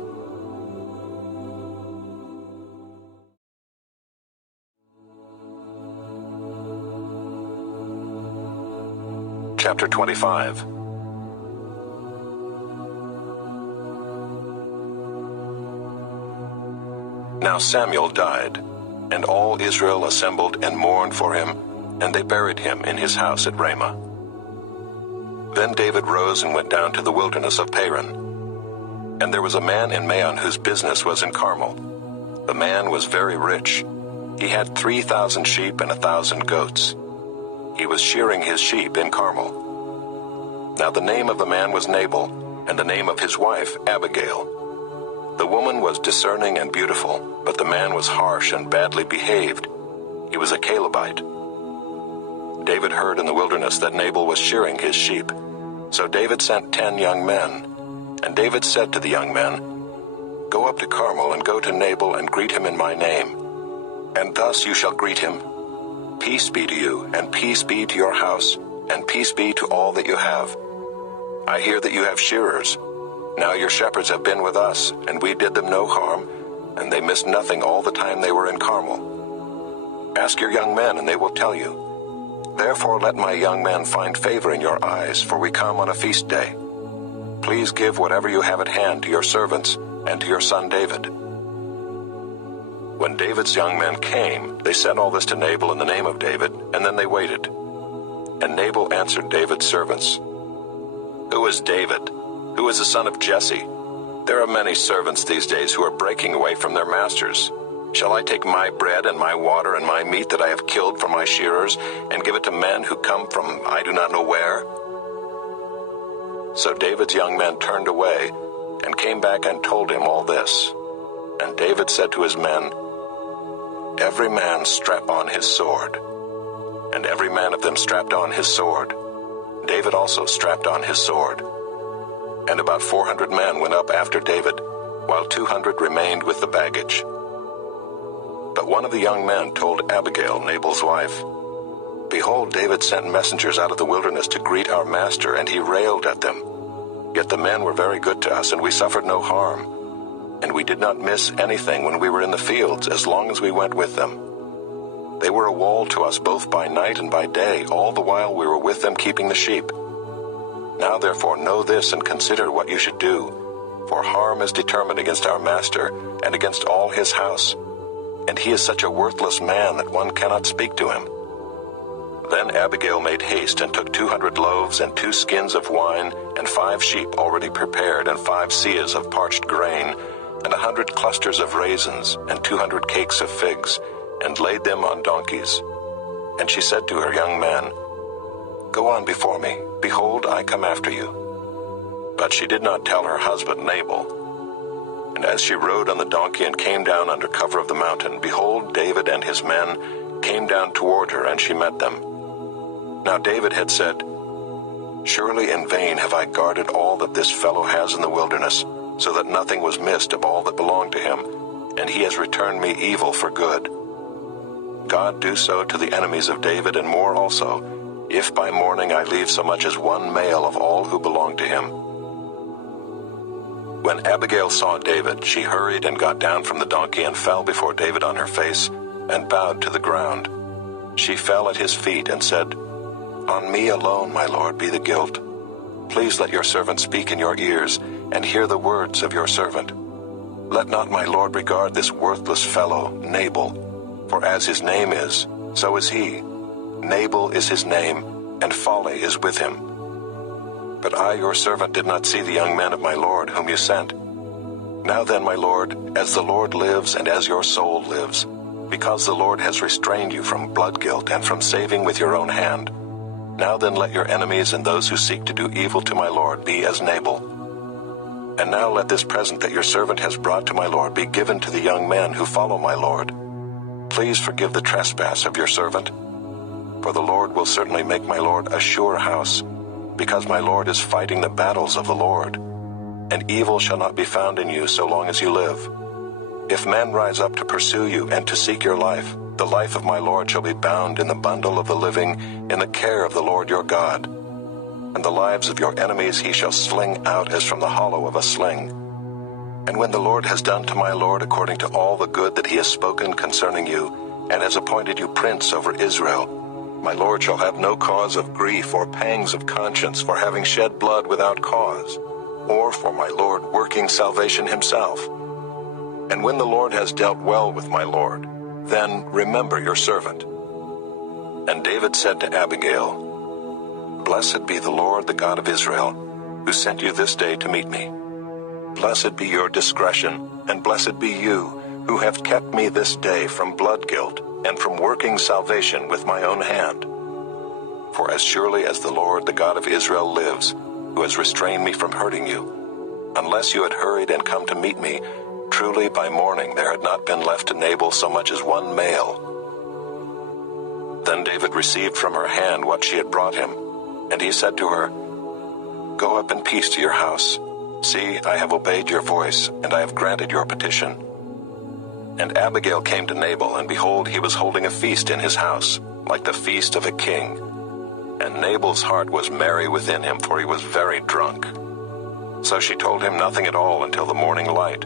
Chapter 25. Now Samuel died, and all Israel assembled and mourned for him, and they buried him in his house at Ramah. Then David rose and went down to the wilderness of Paran. And there was a man in Maon whose business was in Carmel. The man was very rich. He had 3,000 sheep and 1,000 goats. He was shearing his sheep in Carmel. Now the name of the man was Nabal, and the name of his wife Abigail. The woman was discerning and beautiful, but the man was harsh and badly behaved. He was a Calebite. David heard in the wilderness that Nabal was shearing his sheep. So David sent 10 young men. And David said to the young men, "Go up to Carmel and go to Nabal and greet him in my name. And thus you shall greet him. Peace be to you, and peace be to your house, and peace be to all that you have. I hear that you have shearers. Now your shepherds have been with us, and we did them no harm, and they missed nothing all the time they were in Carmel. Ask your young men, and they will tell you. Therefore let my young men find favor in your eyes, for we come on a feast day. Please give whatever you have at hand to your servants and to your son David." When David's young men came, they said all this to Nabal in the name of David, and then they waited. And Nabal answered David's servants, "Who is David? Who is the son of Jesse? There are many servants these days who are breaking away from their masters. Shall I take my bread and my water and my meat that I have killed for my shearers and give it to men who come from I do not know where?" So David's young men turned away and came back and told him all this. And David said to his men, "Every man strap on his sword." And every man of them strapped on his sword. David also strapped on his sword. And about 400 men went up after David, while 200 remained with the baggage. But one of the young men told Abigail, Nabal's wife, "Behold, David sent messengers out of the wilderness to greet our master, and he railed at them. Yet the men were very good to us, and we suffered no harm. And we did not miss anything when we were in the fields, as long as we went with them. They were a wall to us both by night and by day, all the while we were with them keeping the sheep. Now therefore know this and consider what you should do, for harm is determined against our master and against all his house. And he is such a worthless man that one cannot speak to him. Then Abigail made haste and took 200 loaves and 2 skins of wine and 5 sheep already prepared and 5 seahs of parched grain and 100 clusters of raisins and 200 cakes of figs, and laid them on donkeys. And she said to her young man, Go on before me. Behold, I come after you. But she did not tell her husband Nabal. And as she rode on the donkey and came down under cover of the mountain, behold, David and his men came down toward her, and she met them. Now David had said, Surely in vain have I guarded all that this fellow has in the wilderness, so that nothing was missed of all that belonged to him, and he has returned me evil for good. God do so to the enemies of David, and more also, if by morning I leave so much as one male of all who belong to him. When Abigail saw David, she hurried and got down from the donkey and fell before David on her face, and bowed to the ground. She fell at his feet and said, On me alone, my lord, be the guilt. Please let your servant speak in your ears, and hear the words of your servant. Let not my lord regard this worthless fellow, Nabal, for as his name is, so is he. Nabal is his name, and folly is with him. But I, your servant, did not see the young men of my lord whom you sent. Now then, my lord, as the Lord lives and as your soul lives, because the Lord has restrained you from blood guilt and from saving with your own hand, now then let your enemies and those who seek to do evil to my lord be as Nabal. And now let this present that your servant has brought to my lord be given to the young men who follow my lord. Please forgive the trespass of your servant, for the Lord will certainly make my lord a sure house, because my lord is fighting the battles of the Lord, and evil shall not be found in you so long as you live. If men rise up to pursue you and to seek your life, the life of my lord shall be bound in the bundle of the living in the care of the Lord your God. And the lives of your enemies he shall sling out as from the hollow of a sling. And when the Lord has done to my lord according to all the good that he has spoken concerning you, and has appointed you prince over Israel, my lord shall have no cause of grief or pangs of conscience for having shed blood without cause, or for my lord working salvation himself. And when the Lord has dealt well with my lord, then remember your servant. And David said to Abigail, Blessed be the Lord, the God of Israel, who sent you this day to meet me. Blessed be your discretion, and blessed be you, who have kept me this day from blood guilt, and from working salvation with my own hand. For as surely as the Lord, the God of Israel, lives, who has restrained me from hurting you, unless you had hurried and come to meet me, truly by morning there had not been left to Nabal so much as one male. Then David received from her hand what she had brought him, and he said to her, Go up in peace to your house. See, I have obeyed your voice, and I have granted your petition. And Abigail came to Nabal, and behold, he was holding a feast in his house, like the feast of a king. And Nabal's heart was merry within him, for he was very drunk. So she told him nothing at all until the morning light.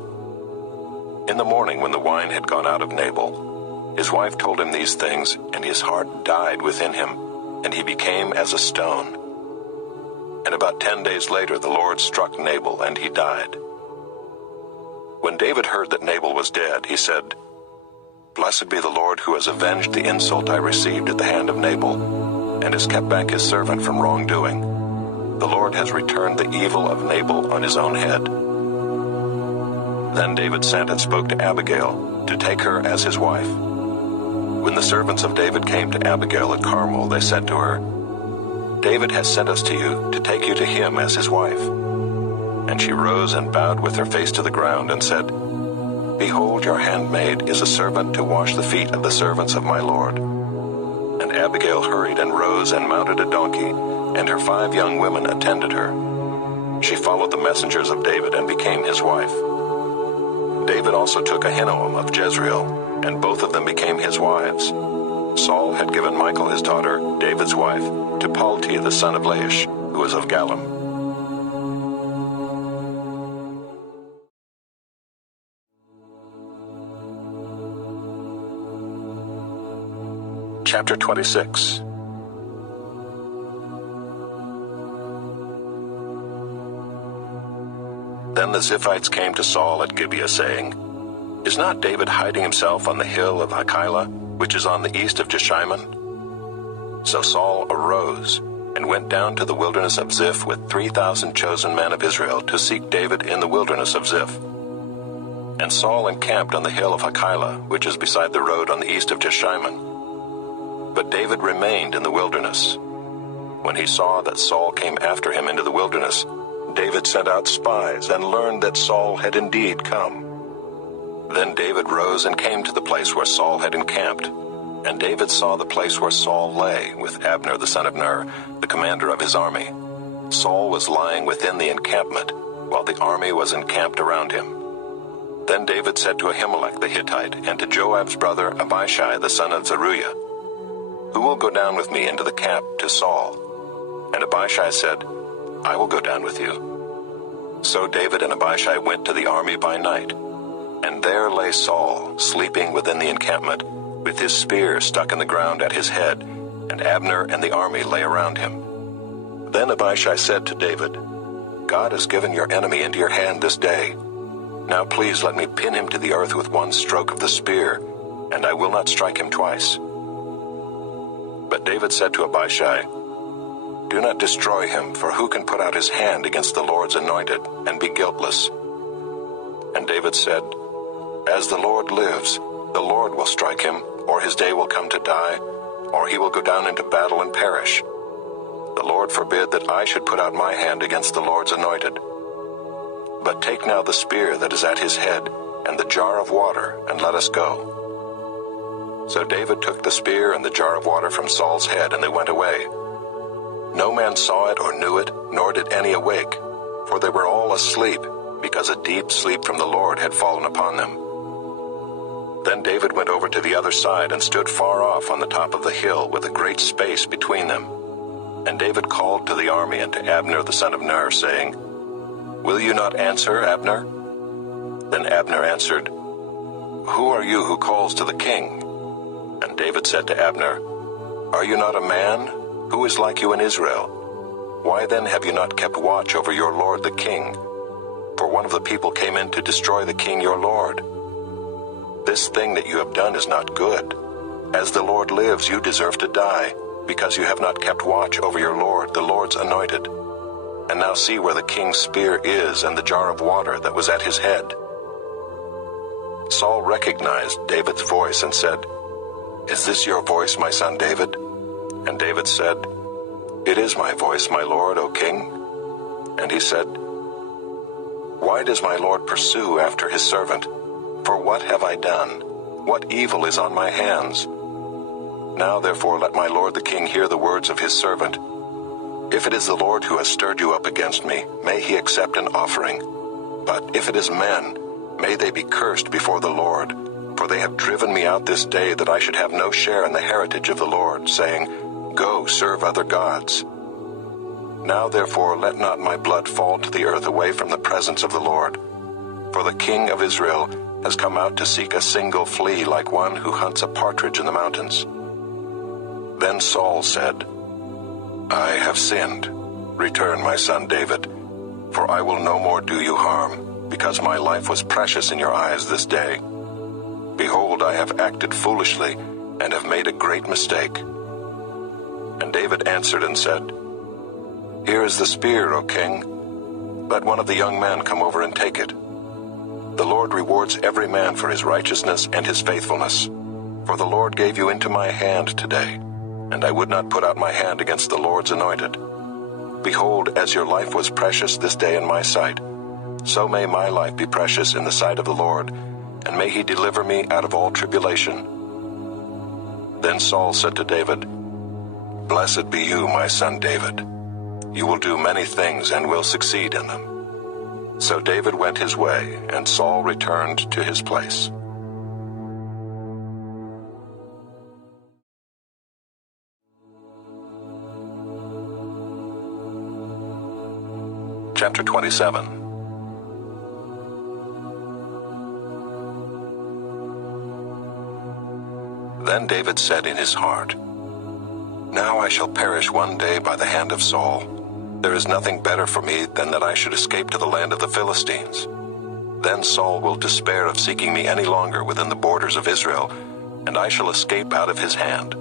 In the morning, when the wine had gone out of Nabal, his wife told him these things, and his heart died within him, and he became as a stone. And about 10 days later the Lord struck Nabal, and he died. When David heard that Nabal was dead, he said, Blessed be the Lord who has avenged the insult I received at the hand of Nabal, and has kept back his servant from wrongdoing. The Lord has returned the evil of Nabal on his own head. Then David sent and spoke to Abigail, to take her as his wife. When the servants of David came to Abigail at Carmel, they said to her, David has sent us to you, to take you to him as his wife. And she rose and bowed with her face to the ground, and said, Behold, your handmaid is a servant to wash the feet of the servants of my lord. And Abigail hurried and rose and mounted a donkey, and her 5 young women attended her. She followed the messengers of David and became his wife. David also took Ahinoam of Jezreel, and both of them became his wives. Saul had given Michal his daughter, David's wife, to Palti the son of Laish, who was of Gallim. Chapter 26. Then the Ziphites came to Saul at Gibeah, saying, "Is not David hiding himself on the hill of Hachilah, which is on the east of Jeshimon?" So Saul arose and went down to the wilderness of Ziph with 3,000 chosen men of Israel to seek David in the wilderness of Ziph. And Saul encamped on the hill of Hachilah, which is beside the road on the east of Jeshimon. But David remained in the wilderness. When he saw that Saul came after him into the wilderness, David sent out spies and learned that Saul had indeed come. Then David rose and came to the place where Saul had encamped. And David saw the place where Saul lay, with Abner the son of Ner, the commander of his army. Saul was lying within the encampment, while the army was encamped around him. Then David said to Ahimelech the Hittite, and to Joab's brother Abishai the son of Zeruiah, "Who will go down with me into the camp to Saul?" And Abishai said, "I will go down with you." So David and Abishai went to the army by night, and there lay Saul, sleeping within the encampment, with his spear stuck in the ground at his head, and Abner and the army lay around him. Then Abishai said to David, "God has given your enemy into your hand this day. Now please let me pin him to the earth with one stroke of the spear, and I will not strike him twice." But David said to Abishai, "Do not destroy him, for who can put out his hand against the Lord's anointed and be guiltless?" And David said, "As the Lord lives, the Lord will strike him, or his day will come to die, or he will go down into battle and perish. The Lord forbid that I should put out my hand against the Lord's anointed. But take now the spear that is at his head, and the jar of water, and let us go." So David took the spear and the jar of water from Saul's head, and they went away. No man saw it or knew it, nor did any awake, for they were all asleep, because a deep sleep from the Lord had fallen upon them. Then David went over to the other side and stood far off on the top of the hill with a great space between them. And David called to the army and to Abner the son of Ner, saying, "Will you not answer, Abner?" Then Abner answered, "Who are you who calls to the king?" And David said to Abner, "Are you not a man? Who is like you in Israel? Why then have you not kept watch over your lord the king? For one of the people came in to destroy the king your lord. This thing that you have done is not good. As the Lord lives, you deserve to die, because you have not kept watch over your lord, the Lord's anointed. And now see where the king's spear is, and the jar of water that was at his head." Saul recognized David's voice and said, "Is this your voice, my son David?" And David said, "It is my voice, my lord, O king." And he said, "Why does my lord pursue after his servant? For what have I done? What evil is on my hands? Now therefore let my lord the king hear the words of his servant. If it is the Lord who has stirred you up against me, may he accept an offering. But if it is men, may they be cursed before the Lord, for they have driven me out this day that I should have no share in the heritage of the Lord, saying, 'Go, serve other gods.' Now therefore let not my blood fall to the earth away from the presence of the Lord. For the king of Israel has come out to seek a single flea like one who hunts a partridge in the mountains." Then Saul said, "I have sinned. Return, my son David, for I will no more do you harm, because my life was precious in your eyes this day. Behold, I have acted foolishly, and have made a great mistake." And David answered and said, "Here is the spear, O king. Let one of the young men come over and take it. The Lord rewards every man for his righteousness and his faithfulness. For the Lord gave you into my hand today, and I would not put out my hand against the Lord's anointed. Behold, as your life was precious this day in my sight, so may my life be precious in the sight of the Lord, and may he deliver me out of all tribulation." Then Saul said to David, "Blessed be you, my son David. You will do many things and will succeed in them." So David went his way, and Saul returned to his place. Chapter 27. Then David said in his heart, "Now I shall perish one day by the hand of Saul. There is nothing better for me than that I should escape to the land of the Philistines. Then Saul will despair of seeking me any longer within the borders of Israel, and I shall escape out of his hand."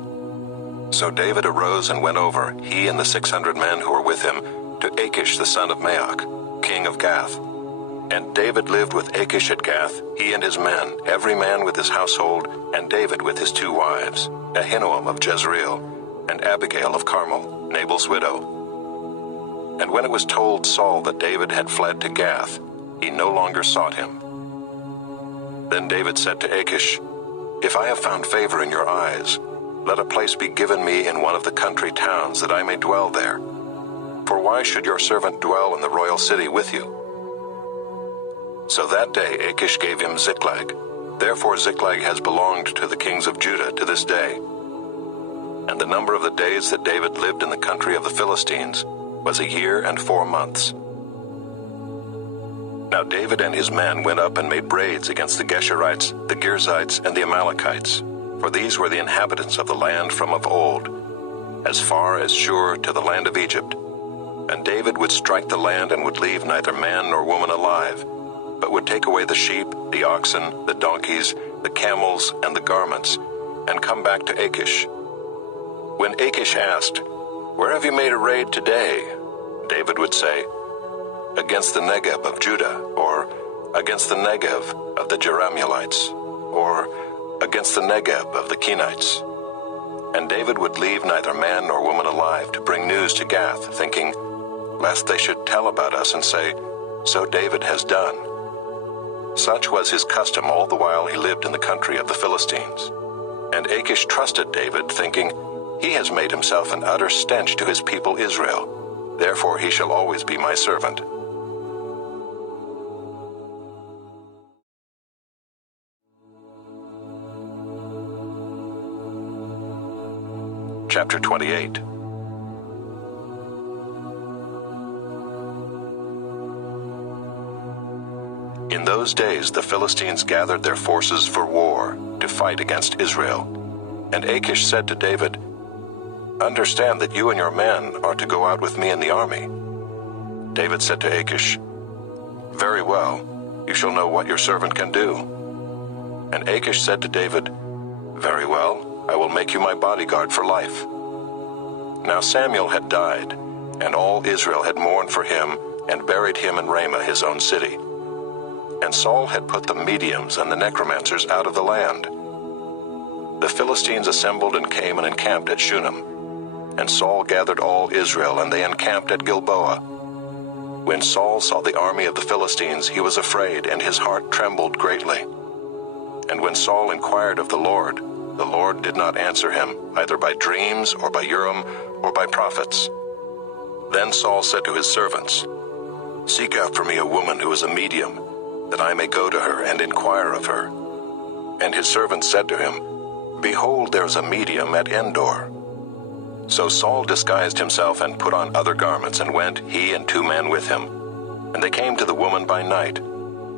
So David arose and went over, he and the 600 men who were with him, to Achish the son of Maoch, king of Gath. And David lived with Achish at Gath, he and his men, every man with his household, and David with his 2 wives, Ahinoam of Jezreel, and Abigail of Carmel, Nabal's widow. And when it was told Saul that David had fled to Gath, he no longer sought him. Then David said to Achish, "If I have found favor in your eyes, let a place be given me in one of the country towns that I may dwell there. For why should your servant dwell in the royal city with you?" So that day Achish gave him Ziklag. Therefore Ziklag has belonged to the kings of Judah to this day. And the number of the days that David lived in the country of the Philistines was 1 year and 4 months. Now David and his men went up and made raids against the Geshurites, the Girzites, and the Amalekites, for these were the inhabitants of the land from of old, as far as Shur to the land of Egypt. And David would strike the land and would leave neither man nor woman alive, but would take away the sheep, the oxen, the donkeys, the camels, and the garments, and come back to Achish. When Achish asked, "Where have you made a raid today?" David would say, "Against the Negeb of Judah," or "Against the Negev of the Jerahmeelites," or "Against the Negeb of the Kenites." And David would leave neither man nor woman alive to bring news to Gath, thinking, lest they should tell about us and say, "So David has done." Such was his custom all the while he lived in the country of the Philistines. And Achish trusted David, thinking, "He has made himself an utter stench to his people Israel. Therefore he shall always be my servant." Chapter 28. In those days the Philistines gathered their forces for war, to fight against Israel. And Achish said to David, "Understand that you and your men are to go out with me in the army." David said to Achish, "Very well, you shall know what your servant can do." And Achish said to David, "Very well, I will make you my bodyguard for life." Now Samuel had died, and all Israel had mourned for him, and buried him in Ramah his own city. And Saul had put the mediums and the necromancers out of the land. The Philistines assembled and came and encamped at Shunem. And Saul gathered all Israel, and they encamped at Gilboa. When Saul saw the army of the Philistines, he was afraid, and his heart trembled greatly. And when Saul inquired of the Lord did not answer him, either by dreams, or by Urim, or by prophets. Then Saul said to his servants, "Seek out for me a woman who is a medium, that I may go to her and inquire of her." And his servants said to him, "Behold, there is a medium at Endor." So Saul disguised himself and put on other garments, and went, he and 2 men with him. And they came to the woman by night.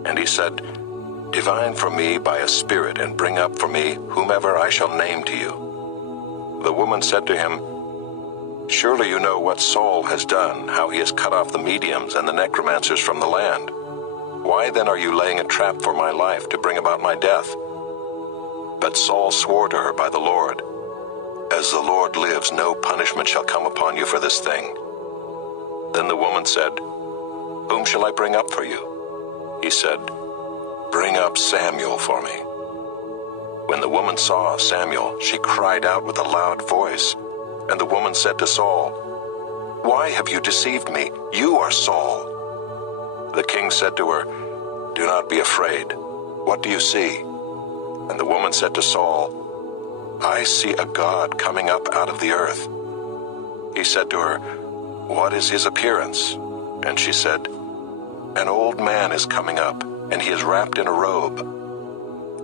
And he said, "Divine for me by a spirit, and bring up for me whomever I shall name to you." The woman said to him, "Surely you know what Saul has done, how he has cut off the mediums and the necromancers from the land. Why then are you laying a trap for my life to bring about my death?" But Saul swore to her by the Lord, "As the Lord lives, no punishment shall come upon you for this thing." Then the woman said, "Whom shall I bring up for you?" He said, "Bring up Samuel for me." When the woman saw Samuel, she cried out with a loud voice. And the woman said to Saul, "Why have you deceived me? You are Saul." The king said to her, "Do not be afraid. What do you see?" And the woman said to Saul, "I see a god coming up out of the earth." He said to her, "What is his appearance?" And she said, "An old man is coming up, and he is wrapped in a robe."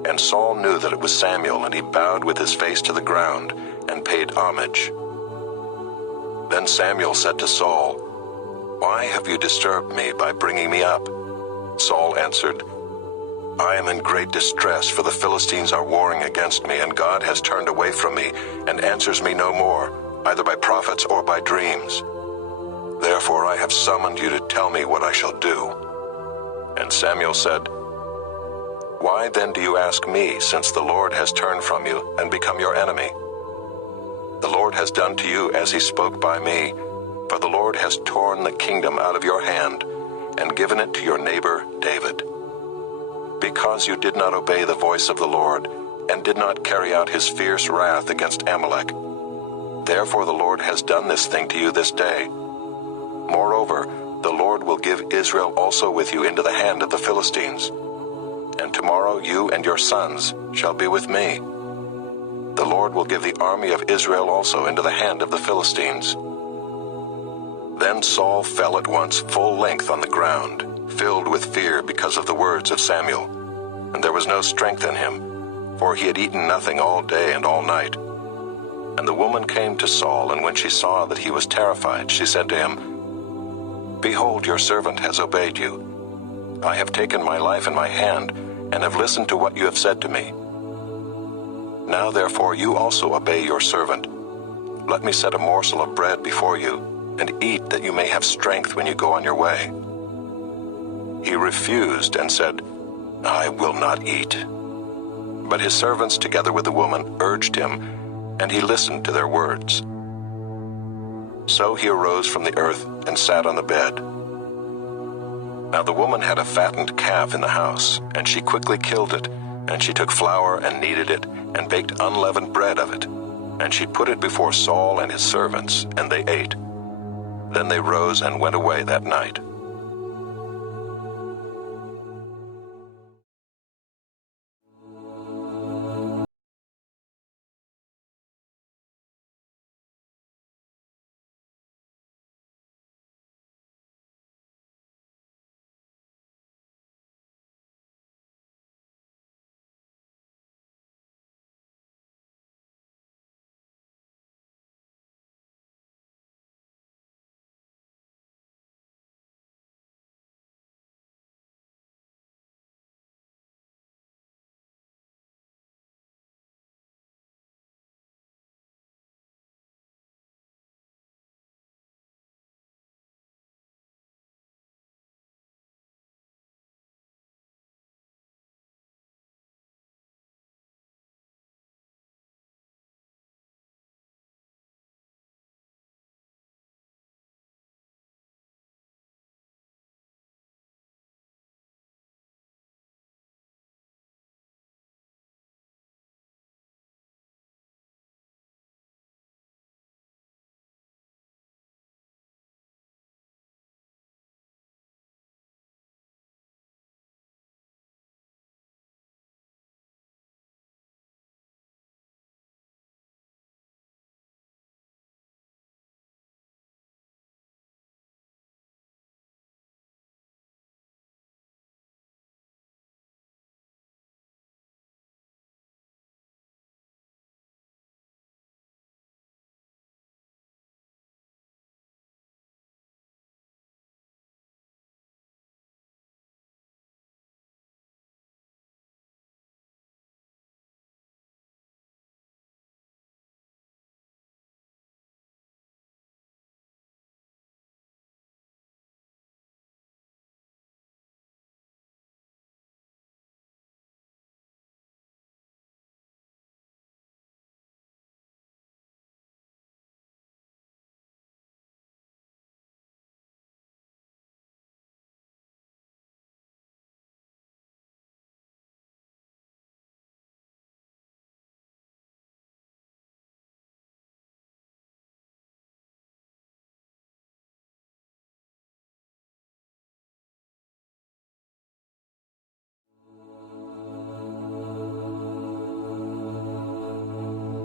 And Saul knew that it was Samuel, and he bowed with his face to the ground, and paid homage. Then Samuel said to Saul, "Why have you disturbed me by bringing me up?" Saul answered, I am in great distress, for the Philistines are warring against me, and God has turned away from me and answers me no more, either by prophets or by dreams. Therefore I have summoned you to tell me what I shall do." And Samuel said, "Why then do you ask me, since the Lord has turned from you and become your enemy? The Lord has done to you as he spoke by me, for the Lord has torn the kingdom out of your hand and given it to your neighbor David. Because you did not obey the voice of the Lord and did not carry out his fierce wrath against Amalek. Therefore the Lord has done this thing to you this day. Moreover, the Lord will give Israel also with you into the hand of the Philistines. And tomorrow you and your sons shall be with me. The Lord will give the army of Israel also into the hand of the Philistines." Then Saul fell at once full length on the ground, filled with fear because of the words of Samuel. And there was no strength in him, for he had eaten nothing all day and all night. And the woman came to Saul, and when she saw that he was terrified, she said to him, "Behold, your servant has obeyed you. I have taken my life in my hand, and have listened to what you have said to me. Now therefore you also obey your servant. Let me set a morsel of bread before you, and eat, that you may have strength when you go on your way." He refused and said, "I will not eat." But his servants together with the woman urged him, and he listened to their words. So he arose from the earth and sat on the bed. Now the woman had a fattened calf in the house, and she quickly killed it, and she took flour and kneaded it, and baked unleavened bread of it. And she put it before Saul and his servants, and they ate. Then they rose and went away that night.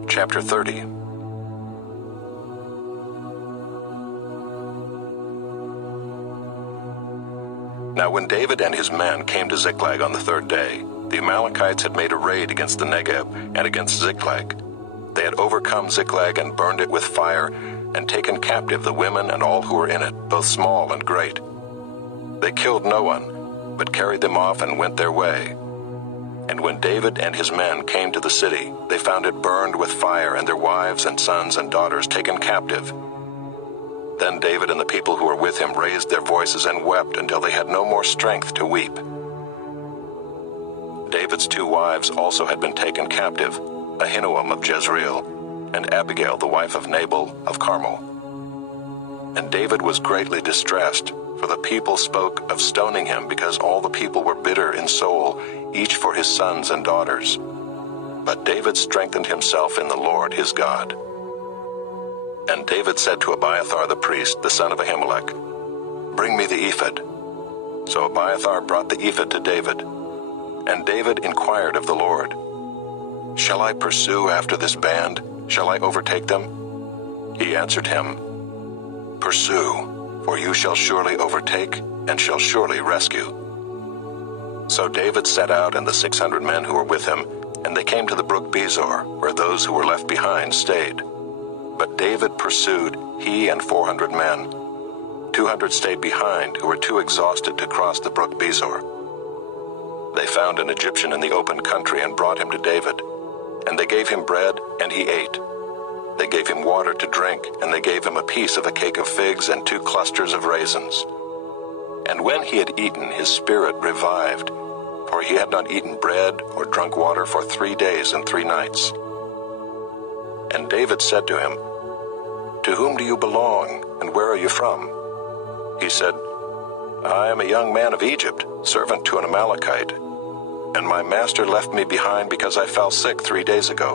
Chapter 30. Now when David and his men came to Ziklag on the third day, the Amalekites had made a raid against the Negeb and against Ziklag. They had overcome Ziklag and burned it with fire, and taken captive the women and all who were in it, both small and great. They killed no one, but carried them off and went their way, And when David and his men came to the city, they found it burned with fire, and their wives and sons and daughters taken captive. Then David and the people who were with him raised their voices and wept until they had no more strength to weep. David's 2 wives also had been taken captive, Ahinoam of Jezreel, and Abigail the wife of Nabal of Carmel. And David was greatly distressed, for the people spoke of stoning him, because all the people were bitter in soul, each for his sons and daughters. But David strengthened himself in the Lord his God. And David said to Abiathar the priest, the son of Ahimelech, "Bring me the ephod." So Abiathar brought the ephod to David. And David inquired of the Lord, "Shall I pursue after this band? Shall I overtake them?" He answered him, "Pursue, for you shall surely overtake, and shall surely rescue." So David set out, and the 600 men who were with him, and they came to the brook Bezor, where those who were left behind stayed. But David pursued, he and 400 men. 200 stayed behind, who were too exhausted to cross the brook Bezor. They found an Egyptian in the open country and brought him to David. And they gave him bread, and he ate. They gave him water to drink, and they gave him a piece of a cake of figs and 2 clusters of raisins. And when he had eaten, his spirit revived, for he had not eaten bread or drunk water for 3 days and 3 nights. And David said to him, "To whom do you belong, and where are you from?" He said, "I am a young man of Egypt, servant to an Amalekite, and my master left me behind because I fell sick 3 days ago.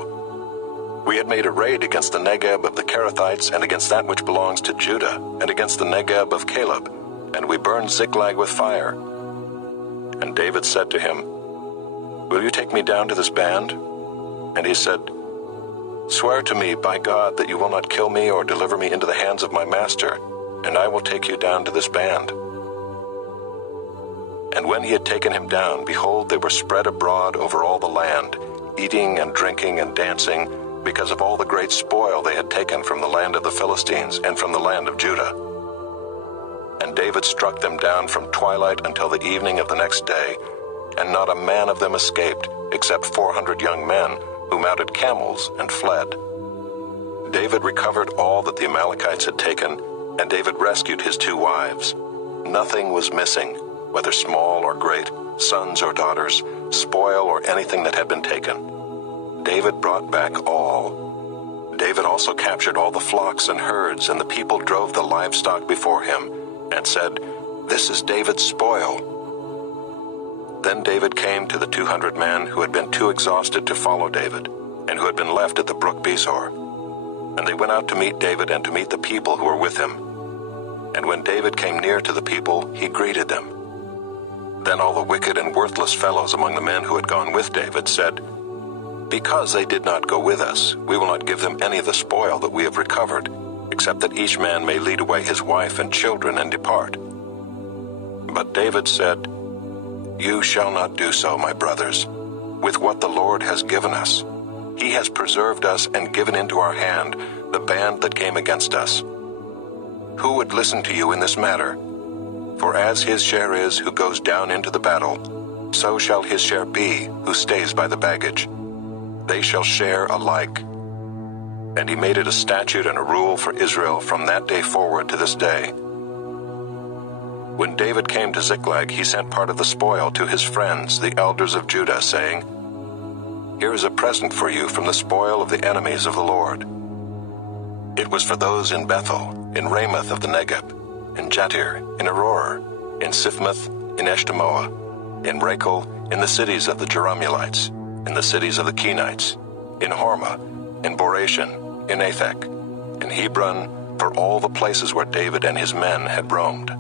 We had made a raid against the Negeb of the Kerethites, and against that which belongs to Judah, and against the Negeb of Caleb, and we burned Ziklag with fire." And David said to him, "Will you take me down to this band?" And he said, "Swear to me by God that you will not kill me or deliver me into the hands of my master, and I will take you down to this band." And when he had taken him down, behold, they were spread abroad over all the land, eating and drinking and dancing, because of all the great spoil they had taken from the land of the Philistines and from the land of Judah. And David struck them down from twilight until the evening of the next day, and not a man of them escaped, except 400 young men, who mounted camels and fled. David recovered all that the Amalekites had taken, and David rescued his 2 wives. Nothing was missing, whether small or great, sons or daughters, spoil or anything that had been taken. David brought back all. David also captured all the flocks and herds, and the people drove the livestock before him, and said, "This is David's spoil." Then David came to the 200 men who had been too exhausted to follow David, and who had been left at the brook Bezor. And they went out to meet David and to meet the people who were with him. And when David came near to the people, he greeted them. Then all the wicked and worthless fellows among the men who had gone with David said, "Because they did not go with us, we will not give them any of the spoil that we have recovered, except that each man may lead away his wife and children and depart." But David said, "You shall not do so, my brothers, with what the Lord has given us. He has preserved us and given into our hand the band that came against us. Who would listen to you in this matter? For as his share is who goes down into the battle, so shall his share be who stays by the baggage. They shall share alike." And he made it a statute and a rule for Israel from that day forward to this day. When David came to Ziklag, he sent part of the spoil to his friends, the elders of Judah, saying, "Here is a present for you from the spoil of the enemies of the Lord." It was for those in Bethel, in Ramoth of the Negeb, in Jatir, in Aurora, in Siphmoth, in Eshtemoa, in Rachel, in the cities of the Jerahmeelites, in the cities of the Kenites, in Hormah, in Boration, in Athek, in Hebron, for all the places where David and his men had roamed.